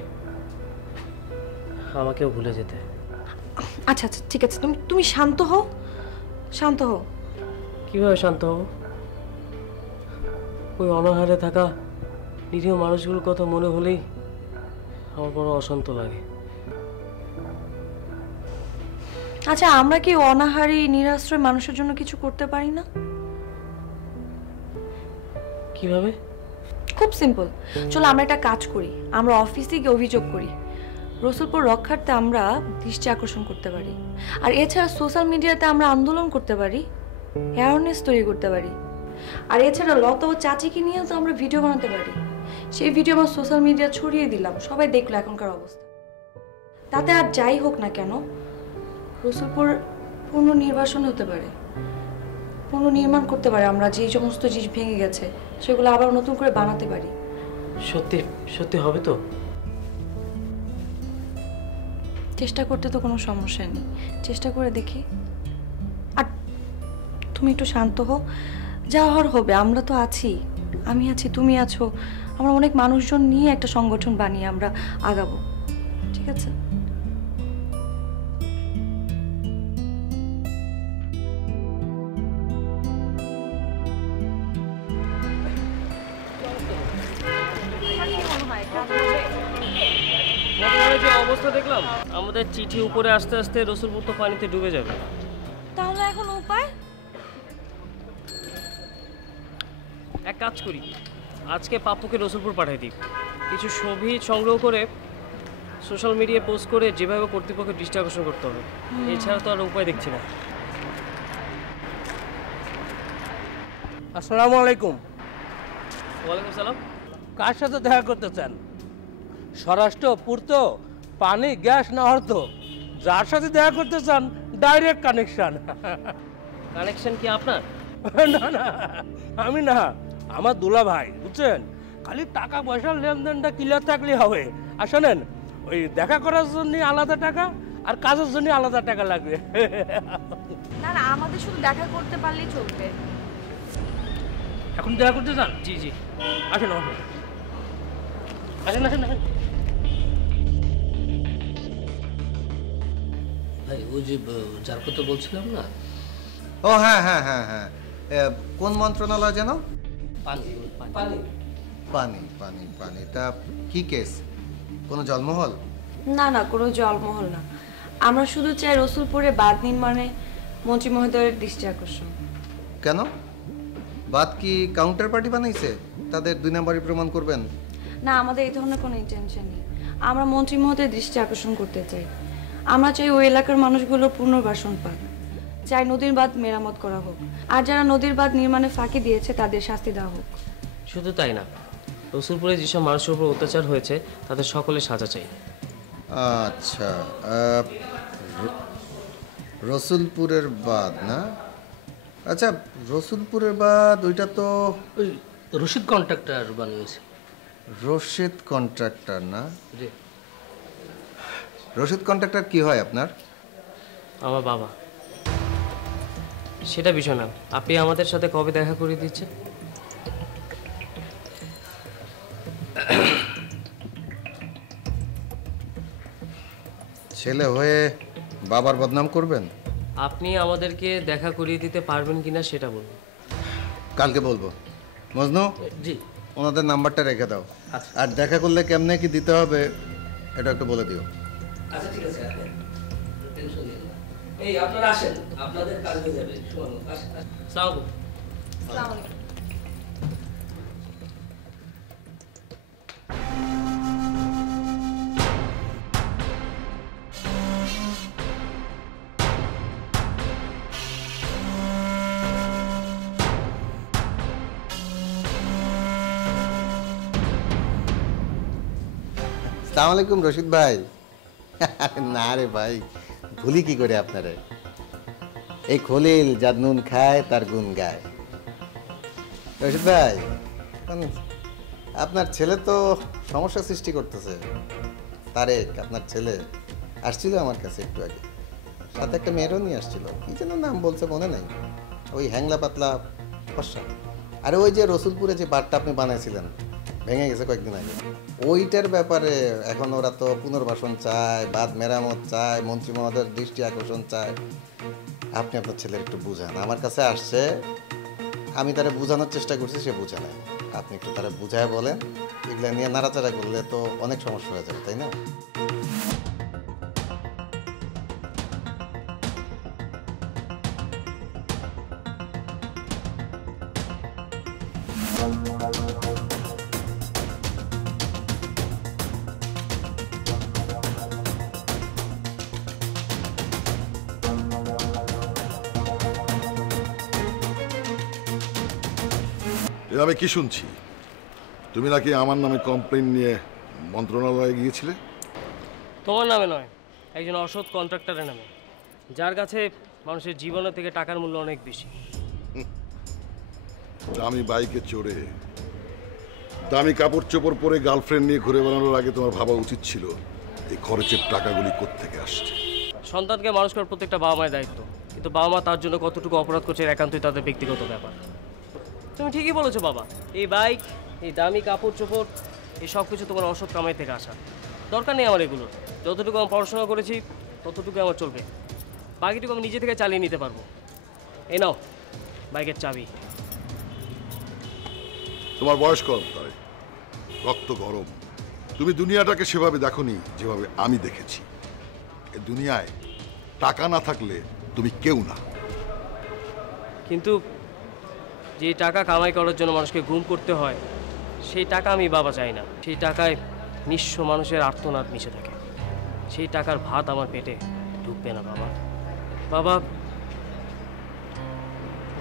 আমাকেও ভুলে যেতে। আচ্ছা আচ্ছা ঠিক আছে, তুমি শান্ত হও, শান্ত হও। কিভাবে শান্ত হব? ওই অনাহারে থাকা নিরীহ মানুষগুলোর কথা মনে হলেই আমার বড় অশান্ত লাগে। আচ্ছা, আমরা কি অনাহারী নিরাশ্রয় মানুষের জন্য কিছু করতে পারি না? কিভাবে? খুব সিম্পল। চলো আমরা একটা কাজ করি, আমরা অফিসে গিয়ে অভিযোগ করি। রসুলপুর রক্ষার্থে আমরা দৃষ্টি আকর্ষণ করতে পারি। আর এছাড়া সোশ্যাল মিডিয়াতে আমরা আন্দোলন করতে পারি, অ্যাওয়ারনেস তৈরি করতে পারি। আর এছাড়া লতা ও চাচিকে নিয়েও তো আমরা ভিডিও বানাতে পারি। সেই ভিডিও আমরা সোশ্যাল মিডিয়া ছড়িয়ে দিলাম, সবাই দেখলো এখনকার অবস্থা। তাতে আর যাই হোক না কেন, রসুলপুর পুনর্নির্বাসন হতে পারে, পুনর্নির্মাণ করতে পারে। আমরা যে সমস্ত জিনিস ভেঙে গেছে সেগুলো আবার নতুন করে বানাতে পারি। সত্যি সত্যি হবে তো? চেষ্টা করতে তো কোনো সমস্যা নেই, চেষ্টা করে দেখি। আর তুমি একটু শান্ত হও, যা হওয়ার হবে। আমরা তো আছি, আমি আছি, তুমি আছো। আমরা অনেক মানুষজন নিয়ে একটা সংগঠন বানিয়ে আমরা আগাবো, ঠিক আছে? যে অবস্থা দেখলাম, আমাদের চিঠি উপরে আস্তে আস্তে রসুলপুর তো পানিতে ডুবে যাবে। তাহলে এখন উপায়? এক কাজ করি, আজকে পাপ্পুকে রসুলপুর পাঠিয়ে দিই। কিছু ছবি সংগ্রহ করে সোশ্যাল মিডিয়ায় পোস্ট করে যেভাবে কর্তৃপক্ষের দৃষ্টি আকর্ষণ করতে হবে। এছাড়া তো আর উপায় দেখছি না। আসসালামু আলাইকুম। ওয়ালাইকুম সালাম। কার সাথে দেখা করতে চান? স্বরাষ্ট্র, পূর্ত, পানি, গ্যাস না অর্থ? যার সাথে দেখা করতে চান ডাইরেক্ট কানেকশন। কানেকশন কি আপনার? না না, আমি না, আমার দুলা ভাই, বুঝছেন? খালি টাকা পয়সার লেনদেনটা ক্লিয়ার থাকলে হবে। আর শোনেন, ওই দেখা করার জন্য আলাদা টাকা আর কাজের জন্য আলাদা টাকা লাগবে। না না, আমাদের শুধু দেখা করতে পারলেই চলবে। এখন দেখা করতে চান? জি জি, আসেন আসেন আসেন আসেন আসেন। ভাই, ওই যে যার কথা বলছিলাম না? ও হ্যাঁ হ্যাঁ হ্যাঁ হ্যাঁ, কোন মন্ত্রণালয় যেন? পানি পানি পানি পানি পানি। তা কি কেস? কোনো জলমহল? না না, কোনো জলমহল না। আমরা শুধু চাই রসুলপুরে বাঁধ নির্মাণে মন্ত্রী মহোদয়ের দৃষ্টি আকর্ষণ। কেন? বাদ কি কাউন্টার পার্টি বানাইছে? তাদের 2 নম্বরই প্রমাণ করবেন? না, আমাদের এই ধরনের কোনো ইন্টেনশন নেই। আমরা মন্ত্রী মহোদয়ের দৃষ্টি আকর্ষণ করতে চাই। আমরা চাই ওই এলাকার মানুষগুলো পুনর্বাসন পাক, চাই নদীর বাঁধ মেরামত করা হোক, আর যারা নদীর বাঁধ নির্মাণে ফাঁকি দিয়েছে তাদের শাস্তি দেওয়া হোক। শুধু তাই না, রসুলপুরে যেসব মানুষের উপর অত্যাচার হয়েছে তাদের সকলের সাজা চাই। আচ্ছা, রসুলপুরের বাদ না? আচ্ছা, রসুলপুরের বাদ ওইটা তো ওই রশিদ কন্ট্রাক্টর বানিয়েছে। রশিদ কন্ট্রাক্টর না? জি। রশিদ কন্ট্রাক্টর কি হয় আপনার? আমার বাবা। সেটা বিষয় না, আপনি আমাদের সাথে কবে দেখা করে দিচ্ছেন? ছেলে হয়ে বাবার বদনাম করবেন? আপনি আমাদেরকে দেখা করিয়ে দিতে পারবেন কিনা সেটা বলুন। কালকে বলবো। মজনু, জি, ওনাদের নাম্বারটা রেখে দাও। আর দেখা করলে কেমনে কি দিতে হবে এটা একটু বলে দিও। আচ্ছা ঠিক আছে, টেনশন নিন না। এই আপনারা আসেন, আপনাদের কাজ হয়ে যাবে। শুনুন, আসেন। আসসালামু আলাইকুম। আসসালামু আলাইকুম। আসসালামু আলাইকুম রশিদ ভাই। না রে ভাই, ভুলি কি করে আপনারে? এই খলিল যার নুন খায় তার গুণ গায়। রশিদ ভাই, আপনার ছেলে তো সমস্যা সৃষ্টি করতেছে। তারেক, আপনার ছেলে আসছিল আমার কাছে একটু আগে, সাথে একটা মেয়েরও নিয়ে আসছিল, কি যেন নাম বলছে মনে নাই, ওই হ্যাংলা পাতলা ফর্সা। আরে ওই যে রসুলপুরে যে বারটা আপনি বানাইছিলেন, ভেঙে গেছে কয়েকদিন আগে, ওইটার ব্যাপারে এখন ওরা তো পুনর্বাসন চায়, বাঁধ মেরামত চায়, মন্ত্রী মহোদয়ের দৃষ্টি আকর্ষণ চায়। আপনি আপনার ছেলের একটু বুঝান। আমার কাছে আসছে, আমি তারা বোঝানোর চেষ্টা করছি, সে বুঝে নাই। আপনি একটু তারা বুঝায় বলেন, এগুলো নিয়ে নাড়াচাড়া করলে তো অনেক সমস্যা হয়ে যাবে, তাই না? আমি কি শুনছি, তুমি নাকি আমার নামে কমপ্লেন নিয়ে মন্ত্রণালয়ে গিয়েছিলে? তোমার নামে নয়, একজন অসৎ কন্ট্রাক্টরের নামে, যার কাছে মানুষের জীবনের থেকে টাকার মূল্য অনেক বেশি। দামি বাইকে চড়ে, দামি কাপড় চোপড় পরে গার্লফ্রেন্ড নিয়ে ঘুরে বেড়ানোর আগে তোমার ভাবা উচিত ছিল এই খরচের টাকাগুলি কোত্থেকে আসছে। সন্তানকে মানুষ করার প্রত্যেকটা বাবা মায়ের দায়িত্ব, কিন্তু বাবা মা তার জন্য কতটুকু অপরাধ করছে একান্তই তাদের ব্যক্তিগত ব্যাপার। তুমি ঠিকই বলেছো বাবা, এই বাইক, এই দামি কাপড় চোপড়, এই সব কিছু তোমার অসৎ কামাই থেকে আসা। দরকার নেই আমার এগুলো। যতটুকু আমি পড়াশোনা করেছি ততটুকু আমার চলবে, বাকিটুকু আমি নিজে থেকে চালিয়ে নিতে পারবো। এই নাও বাইকের চাবি। তোমার বয়স কম, তাই রক্ত গরম। তুমি দুনিয়াটাকে সেভাবে দেখোনি যেভাবে আমি দেখেছি। এই দুনিয়ায় টাকা না থাকলে তুমি কেউ না। কিন্তু যে টাকা কামাই করার জন্য মানুষকে গুম করতে হয়, সেই টাকা আমি বাবা চাই না। সেই টাকায় নিঃস্ব মানুষের আর্তনাদ মিশে থাকে। সেই টাকার ভাত আমার পেটে ঢুকবে না বাবা। বাবা,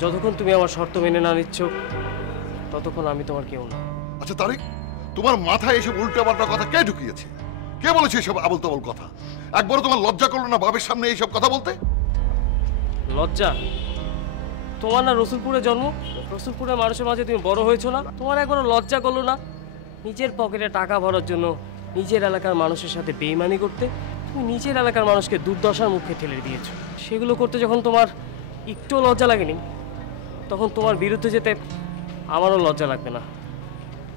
যতক্ষণ তুমি আমার শর্ত মেনে না নিচ্ছ ততক্ষণ আমি তোমার কেউ না। আচ্ছা তারিক, তোমার মাথায় এসব উল্টাপাল্টা কথা কে ঢুকিয়েছে? কে বলেছে এসব আবল তাবল কথা? একবারও তোমার লজ্জা করলো না বাবার সামনে এইসব কথা বলতে? লজ্জা? তোমার না রসুলপুরে জন্ম, রসুলপুরের মানুষের মাঝে তুমি বড় হয়েছো না, তোমার একবারও লজ্জা করলো না নিজের পকেটে টাকা ভরার জন্য নিজের এলাকার মানুষের সাথে বেইমানি করতে? তুমি নিজের এলাকার মানুষকে দুর্দশার মুখে ঠেলে দিয়েছো। সেগুলো করতে যখন তোমার একটুও লজ্জা লাগেনি, তখন তোমার বিরুদ্ধে যেতে আমারও লজ্জা লাগবে না।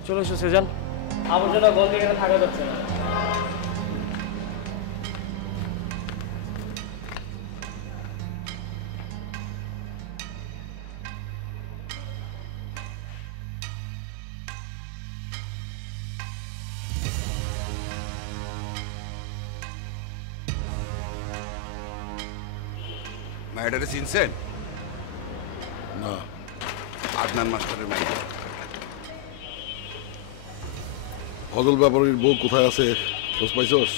চলে এসো সেজান, আবর্জনা গন্ধে এখানে থাকা যাচ্ছে না। মায়েরারে চিনছেন? না। আদনান মাস্টারের মাইয়া। ফজল ব্যাপারীর বউ কোথায় আছে খোঁজ পাইছস?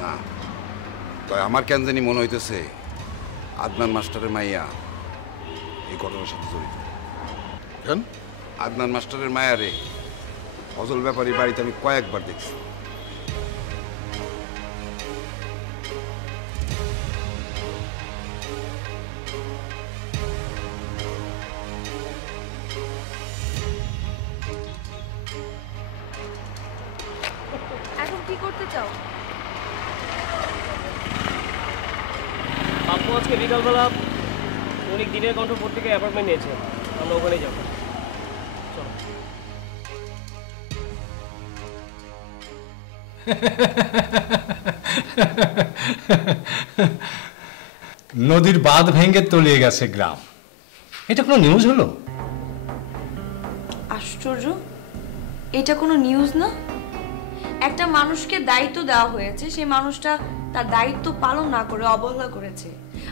না, তাই আমার কেন জানি মনে হইতেছে আদনান মাস্টারের মাইয়া এই ঘটনার সাথে জড়িত। কেন? আদনান মাস্টারের মায়ারে ফজল ব্যাপারী বাড়িতে আমি কয়েকবার দেখছি। এখন কি করতে চাও? আপু আজকে বিকালবেলা অনেক দিনের কণ্ঠ পত্রিকায় অ্যাপার্টমেন্ট নিয়েছে, আমরা ওখানে যাবো। চলো। নদীর বাঁধ ভেঙে তলিয়ে গেছে গ্রাম, এটা কোনো নিউজ হলো? আশ্চর্য, এটা কোনো নিউজ না। একটা মানুষকে দায়িত্ব দেওয়া হয়েছে, সেই মানুষটা তার দায়িত্ব পালন না করে অবহেলা করেছে,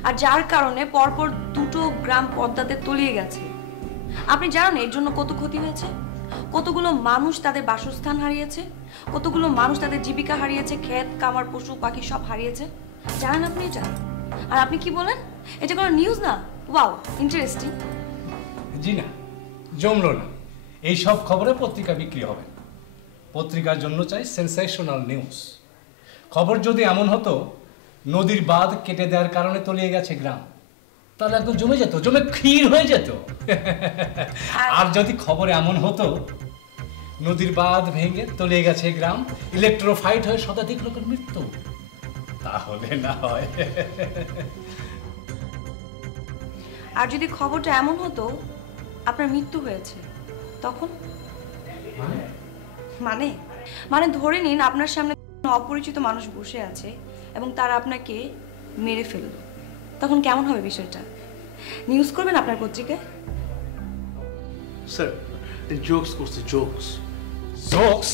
আর যার কারণে পরপর দুটো গ্রাম পদ্মাতে তলিয়ে গেছে। আপনি জানেন এর জন্য কত ক্ষতি হয়েছে? কতগুলো মানুষ তাদের বাসস্থান হারিয়েছে, কতগুলো মানুষ তাদের জীবিকা হারিয়েছে, ক্ষেত কামার পশু পাখি সব হারিয়েছে। জানেন আপনি এটা? আর আপনি কি বলেন এটা কোনো নিউজ না? Wow, interesting. জি না, জমলো না। এই সব খবরে পত্রিকা বিক্রি হবে না। পত্রিকার জন্য চাই সেন্সেশনাল নিউজ। খবর যদি এমন হতো নদীর বাঁধ কেটে দেওয়ার কারণে তলিয়ে গেছে গ্রাম, তাহলে একদম জমে যেত, জমে ক্ষীর হয়ে যেত। আর যদি খবর এমন হতো নদীর বাঁধ ভেঙে তলিয়ে গেছে গ্রাম, ইলেকট্রোফাইট হয়ে শতাধিক লোকের মৃত্যু, তাহলে না হয়। আর যদি খবরটা এমন হতো আপনার মৃত্যু হয়েছে, তখন? মানে মানে ধরে নিন আপনার সামনে অপরিচিত মানুষ বসে আছে এবং তারা আপনাকে মেরে ফেলল, তখন কেমন হবে বিষয়টা? নিউজ করবেন আপনার পত্রিকায়? স্যার জোকস করছে, জোকস। জোকস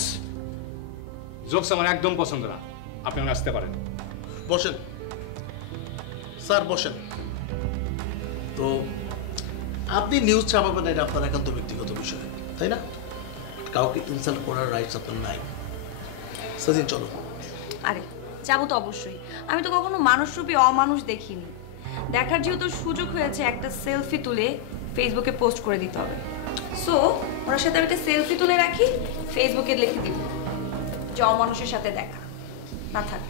জোকস আমার একদম পছন্দ না। আপনি আসতে পারেন। বসেন স্যার, বসেন। তো আপনি নিউজ ছাপাবেন, এটা আপনার একান্ত ব্যক্তিগত বিষয়, তাই না? কাউকে ইনসাল্ট করার রাইটস আপনার নাই। সজিন চলো। আরে যাবো তো অবশ্যই। আমি তো কখনো মানুষরূপী অমানুষ দেখিনি। দেখার যেহেতু সুযোগ হয়েছে, একটা সেলফি তুলে ফেসবুকে পোস্ট করে দিতে হবে। সো ওনার সাথে আমি একটা সেলফি তুলে রাখি, ফেসবুকে লিখে দিব যে অমানুষের সাথে দেখা। না থাক,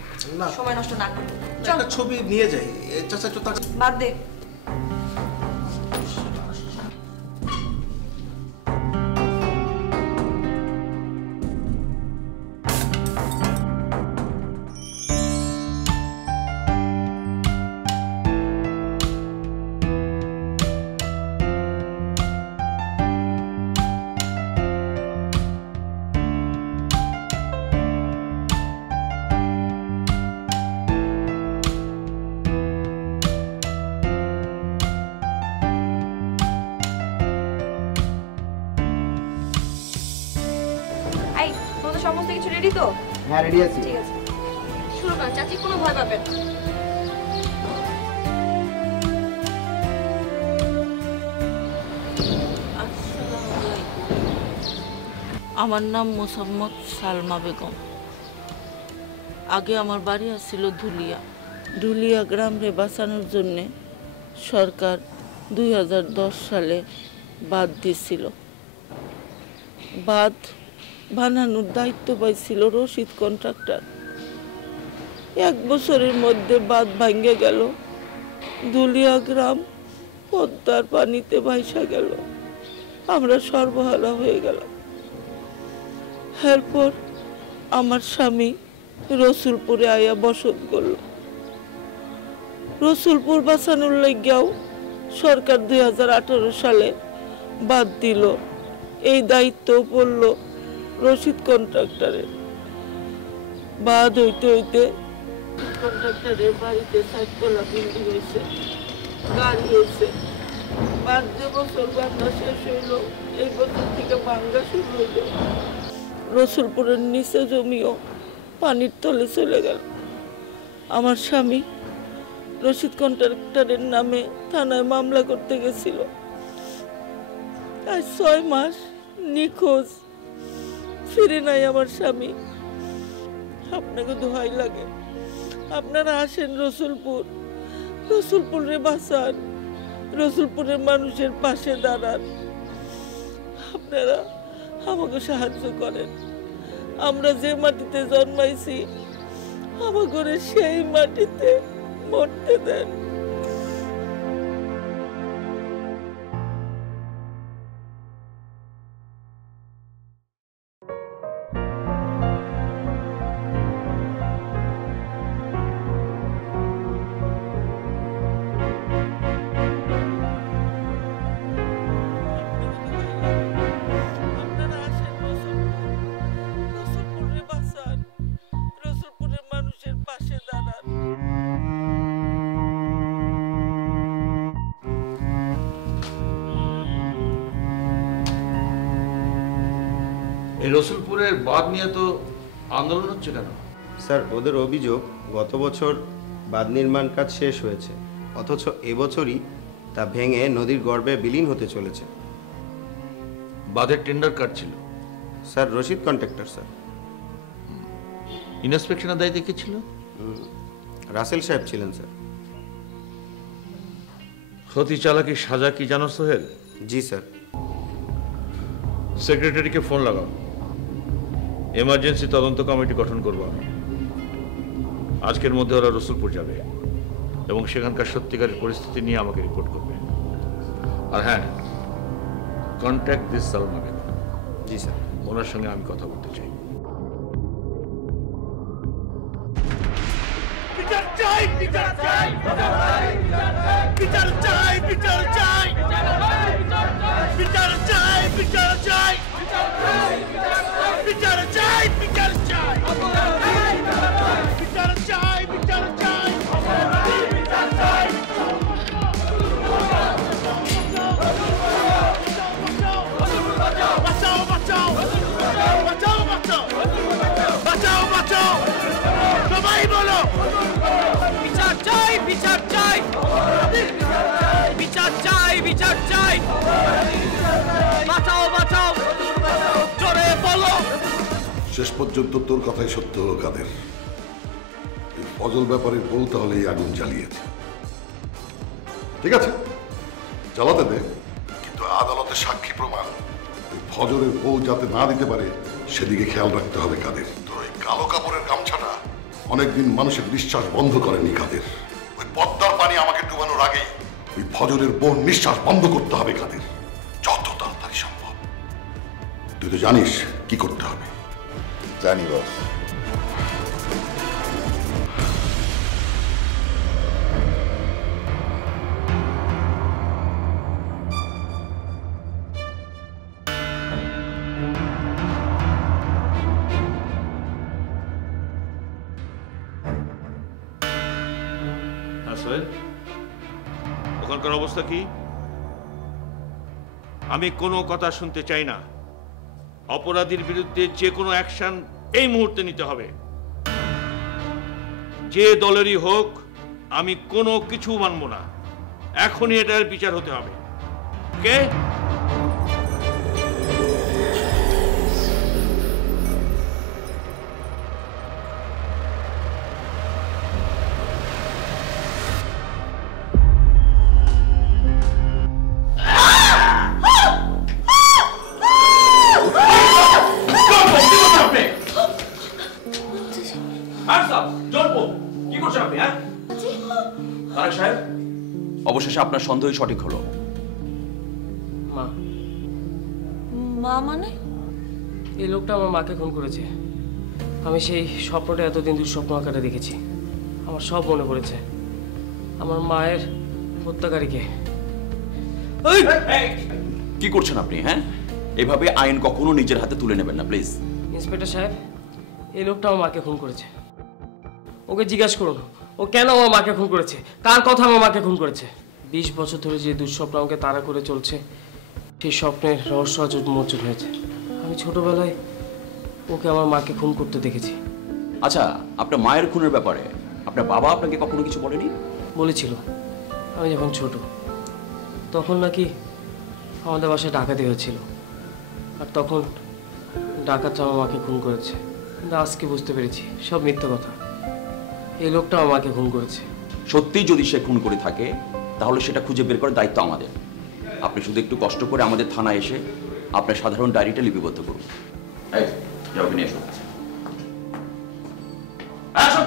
সময় নষ্ট না করি, একটা ছবি নিয়ে যাই। চাচা একটু তাক বাদ দে। সমস্ত কিছু রেডি তো? হ্যাঁ রেডি আছি। ঠিক আছে, শুরু করেন। চাচি কোনো ভয় পাবেন না। আমার নাম মোসাম্মদ সালমা বেগম। আগে আমার বাড়ি আসছিল ধুলিয়া। ধুলিয়া গ্রামে বাঁচানোর জন্যে সরকার 2010 সালে বাঁধ দিয়েছিল। বাঁধ বানানোর দায়িত্ব পাইছিল রশিদ কন্ট্রাক্টর। 1 বছরের মধ্যে বাঁধ ভাঙ্গে গেল, ধুলিয়া গ্রাম পদ্মার পানিতে ভাইসা গেল। আমরা সর্বহারা হয়ে গেলাম। এরপর আমার স্বামী রসুলপুরে আয়া বসত করল। রসুলপুর বাঁচানোর লাগিয়াও সরকার 2018 সালে বাদ দিল। এই দায়িত্ব পড়ল রশিদ কন্ট্রাক্টরের। বাদ হইতে হইতে কন্ট্রাক্টরের বাড়িতে 7 তলা বিল্ডিং হয়েছে, গাড়ি হয়েছে। বাদ যে বছর বাংলা শেষ হইল, এই বছর থেকে ভাঙ্গা শুরু হইল। রসুলপুরের নিচে জমিও পানির তলে চলে গেল। আমার স্বামী রশিদ কন্ট্রাক্টরের নামে থানায় মামলা করতে গেছিল। আজ 6 মাস নিখোঁজ, ফিরে নাই আমার স্বামী। আপনাকে দোহাই লাগে, আপনারা আসেন রসুলপুরে বাঁচান, রসুলপুরের মানুষের পাশে দাঁড়ান। আমাকে সাহায্য করেন। আমরা যে মাটিতে জন্মাইছি আমাকে সেই মাটিতে মরতে দেন। রসুলপুরের মানুষের পাশে দাঁড়ান। এই রসুলপুরের বাঁধ নিয়ে তো আন্দোলন হচ্ছে কেন? স্যার, ওদের অভিযোগ গত বছর বাঁধ নির্মাণ কাজ শেষ হয়েছে, অথচ এবছরই তা ভেঙে নদীর গর্ভে বিলীন হতে চলেছে। বাঁধের টেন্ডার কাটছিল? Sir, Rashid contractor sir. ইন্সপেকশনের দায়িত্বে কে ছিল? রাসেল সাহেব ছিলেন স্যার। সতী চালাকির সাজা কি জানো সোহেল? জি স্যার। সেক্রেটারিকে ফোন লাগাও, এমার্জেন্সি তদন্ত কমিটি গঠন করবো আমি। আজকের মধ্যে ওরা রসুলপুর যাবে এবং সেখানকার সত্যিকারের পরিস্থিতি নিয়ে আমাকে রিপোর্ট করবে। আর হ্যাঁ, কন্ট্যাক্ট দিস সালমাকে। জি স্যার। ওনার সঙ্গে আমি কথা বলতে চাই। বিচার চাই, বিচার চাই, বিচার চাই, বিচার চাই, বিচার চাই, বিচার চাই, বিচার চাই, বিচার চাই, বিচার চাই, বিচার চাই, বিচার চাই। বাঁচাও, বাঁচাও, বাঁচাও, বাঁচাও, বাঁচাও, বাঁচাও, সবাই বলো বিচার চাই, বিচার চাই, বিচার চাই, বিচার চাই, বাঁচাও, বাঁচাও, জোরে বলো। শেষ পর্যন্ত তোর কথাই সত্য হলো কাদের। এই ফজল ব্যাপারের বউ তাহলে এই আগুন জ্বালিয়েছে। ঠিক আছে, জ্বালাতে দে, কিন্তু আদালতে সাক্ষী প্রমাণ ওই ফজলের বউ যাতে না দিতে পারে সেদিকে খেয়াল রাখতে হবে কাদের। তোর ওই কালো কাপড়ের গামছাটা অনেকদিন মানুষের নিঃশ্বাস বন্ধ করেনি কাদের। ওই পদ্মার পানি আমাকে ডুবানোর আগেই ওই ফজলের বউ নিঃশ্বাস বন্ধ করতে হবে কাদের, যত তাড়াতাড়ি সম্ভব। তুই তো জানিস কি করতে হবে। জানি বস। ওখানকার অবস্থা কি? আমি কোনো কথা শুনতে চাই না। অপরাধীর বিরুদ্ধে যে কোনো অ্যাকশন এই মুহূর্তে নিতে হবে, যে দলেরই হোক। আমি কোনো কিছু মানব না, এখনই এটার বিচার হতে হবে। কে? অবশেষে আপনার সন্দেহ সঠিক হলো। মা, মা মানে? এই লোকটা আমার মাকে খুন করেছে। আমি সেই স্বপ্নটা এতদিন দুঃস্বপ্ন আকারে দেখেছি। আমার সব মনে পড়েছে। আমার মায়ের হত্যাকারীকে। কি করছেন আপনি? হ্যাঁ, এভাবে আইন কখনো নিজের হাতে তুলে নেবেন না প্লিজ। ইন্সপেক্টর সাহেব, এই লোকটা আমার মাকে খুন করেছে। ওকে জিজ্ঞাসা করুন ও কেন আমার মাকে খুন করেছে, কার কথা আমার মাকে খুন করেছে। 20 বছর ধরে যে দুঃস্বপ্ন আমাকে তাড়া করে চলছে, সেই স্বপ্নের রহস্য আজ উন্মোচন হয়েছে। আমি ছোটবেলায় ওকে আমার মাকে খুন করতে দেখেছি। আচ্ছা, আপনার মায়ের খুনের ব্যাপারে আপনার বাবা আপনাকে কখনো কিছু বলেনি? বলেছিল, আমি যখন ছোট তখন নাকি আমাদের বাসায় ডাকাতি হয়েছিল, আর তখন ডাকাতরা আমার মাকে খুন করেছে। কিন্তু আজকে বুঝতে পেরেছি সব মিথ্যা কথা। এই লোকটা আমার মাকে খুন করেছে। সত্যি যদি সে খুন করে থাকে তাহলে সেটা খুঁজে বের করার দায়িত্ব আমাদের। আপনি শুধু একটু কষ্ট করে আমাদের থানায় এসে আপনার সাধারণ ডায়েরিটা লিপিবদ্ধ করুন। এই যাও, নিয়ে এসো। আসুন।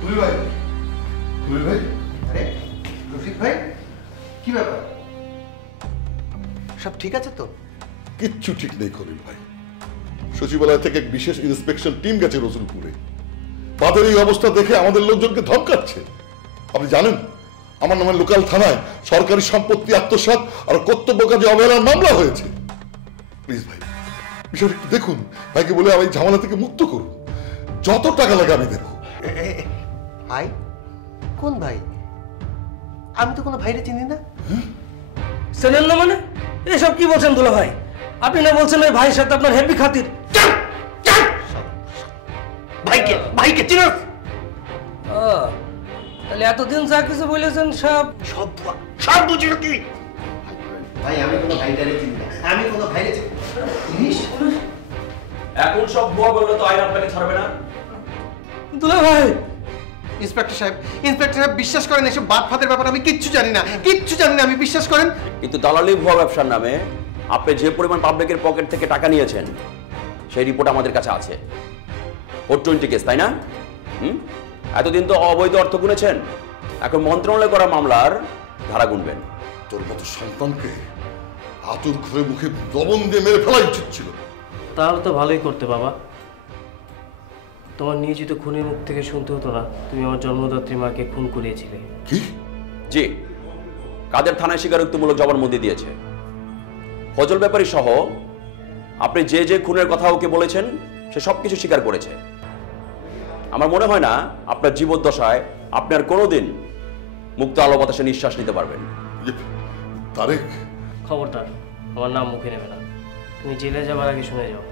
তুলি ভাই, তুলি ভাই, আরে রফিক ভাই, কি ব্যাপার? সব ঠিক আছে তো? কিচ্ছু ঠিক নেই খলিল ভাই। সচিবালয় থেকে এক বিশেষ ইন্সপেকশন টিম গেছে রসুলপুরে। তাদের এই অবস্থা দেখে আমাদের লোকজনকে ধমকাচ্ছে। আপনি জানেন আমার নামে লোকাল থানায় সরকারি সম্পত্তি আত্মসাৎ আর কর্তব্য কাজে অবহেলার মামলা হয়েছে। প্লিজ ভাই, বিষয়টা একটু দেখুন। ভাইকে বলে আমি ঝামেলা থেকে মুক্ত করুন। যত টাকা লাগে আমি দেবো। ভাই? কোন ভাই? আমি তো কোনো ভাইরে চিনি না। চেনেন না মানে? এসব কি বলছেন দুলা ভাই? আপনি না বলছেন ওই ভাইয়ের সাথে আপনার হেভি খাতির। ভাইকে ভাইকে চিনস? তাহলে এতদিন যা কিছু বলেছেন সব সব সব বুঝি কি? ভাই আমি কোনো ভাইটারে চিনি না। আমি কোনো ভাইরে চিনি না। এখন সব ভুয়া বললে তো আইন আপনাকে ছাড়বে না। দুলা ভাই, ইন্সপেক্টর সাহেব বিশ্বাস করেন এসব বাদফাদের ব্যাপারে আমি কিচ্ছু জানি না, কিচ্ছু জানি না আমি, বিশ্বাস করেন। কিন্তু দালালি ভুয়া ব্যবসার নামে আপনি যে পরিমাণ পাবলিকের পকেট থেকে টাকা নিয়েছেন সেই রিপোর্ট আমাদের কাছে আছে। 420 কেস, তাই না? এতদিন তো অবৈধ অর্থ গুনেছেন, এখন মন্ত্রণালয় করা মামলার ধারা গুনবেন। তোর মতো সন্তানকে আতুর ঘরে মুখে লবণ দিয়ে মেরে ফেলা উচিত ছিল। তাহলে তো ভালোই করতে বাবা। তোমার নিয়োজিত খুনের মুখ থেকে শুনতে হতো না তুমি আমার জন্মদাত্রী মাকে খুন করিয়েছিলে। কি? জি, কাদের থানায় স্বীকারোক্তিমূলক জবানবন্দি দিয়েছে। ফজল ব্যাপারী সহ আপনি যে যে খুনের কথা ওকে বলেছেন সে সবকিছু স্বীকার করেছে। আমার মনে হয় না আপনার জীবদ্দশায় আপনি আর কোনোদিন মুক্ত আলো বাতাসে নিঃশ্বাস নিতে পারবেন। তারেক, খবরদার আমার নাম মুখে নেবে না। তুমি জেলে যাবার আগে শুনে যাও,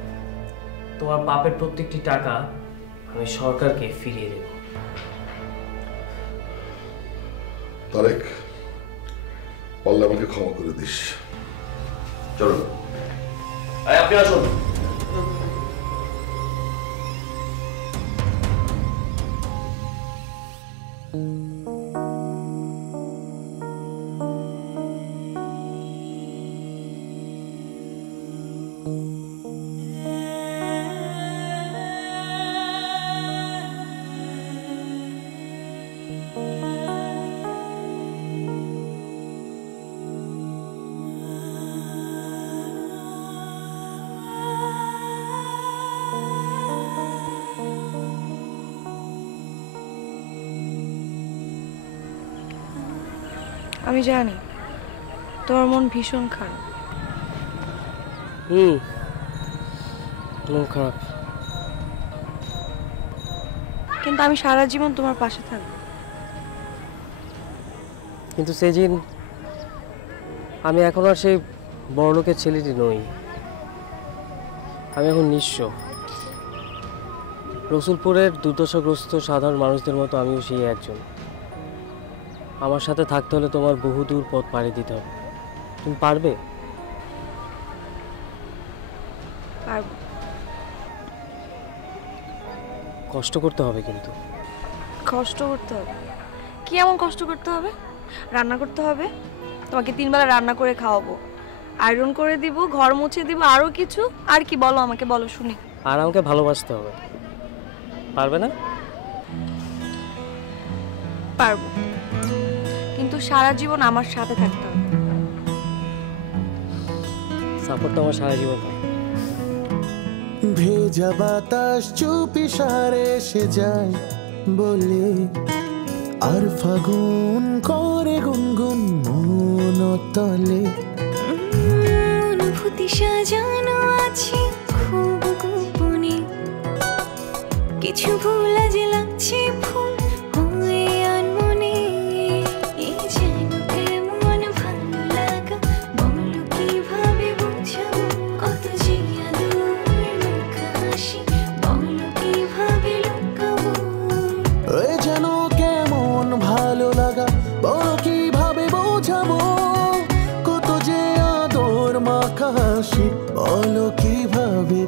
তোমার পাপের প্রত্যেকটি টাকা আমি সরকারকে ফিরিয়ে দেব। তারেক, পারলে আমাকে ক্ষমা করে দিস। চলুন, আপনি আসুন। আমি জানি তোমার মন ভীষণ খারাপ। মন খারাপ, কিন্তু আমি সারা জীবন তোমার পাশে থাকবো। কিন্তু সেদিন আমি এখন আর সেই বড়লোকের ছেলেটি নই। আমি এখন নিঃস্ব। রসুলপুরের দুর্দশাগ্রস্ত সাধারণ মানুষদের মতো আমিও সেই একজন। আমার সাথে থাকতে হলে তোমার বহুদূর পথ পাড়ি দিতে হবে। তুমি পারবে? পারবো। কষ্ট করতে হবে কিন্তু। কষ্ট করতে হবে? কি এমন কষ্ট করতে হবে? রান্না করতে হবে, তোমাকে 3 বেলা রান্না করে খাওয়াবো, আয়রন করে দিব, ঘর মুছে দিব, আরো কিছু। আর কি বলো, আমাকে বলো শুনি। আর আমাকে ভালোবাসতে হবে। পারবে না? পারবো, কিন্তু সারা জীবন আমার সাথে থাকতে হবে। সাপোর্ট তো আমার সারা জীবন। ভেজা বাতাস চুপি সারে এসে যায় বলে, আর ফাগুন করে গুনগুন মন তলে। অনুভূতি সাজানো আছে খুব গোপনে, কিছু ভুল আজ লাগছে ভুল হয়ে আনমনে। এই যেন কেমন ভালো লাগা, বলো কিভাবে বোঝাবো, কত যে আদর মুখে হাসি, বলো কিভাবে লুকাবো। এই যেন কেমন ভালো লাগা, বলো কিভাবে বোঝাবো, কত যে আদর মাখা হাসি, বলো কিভাবে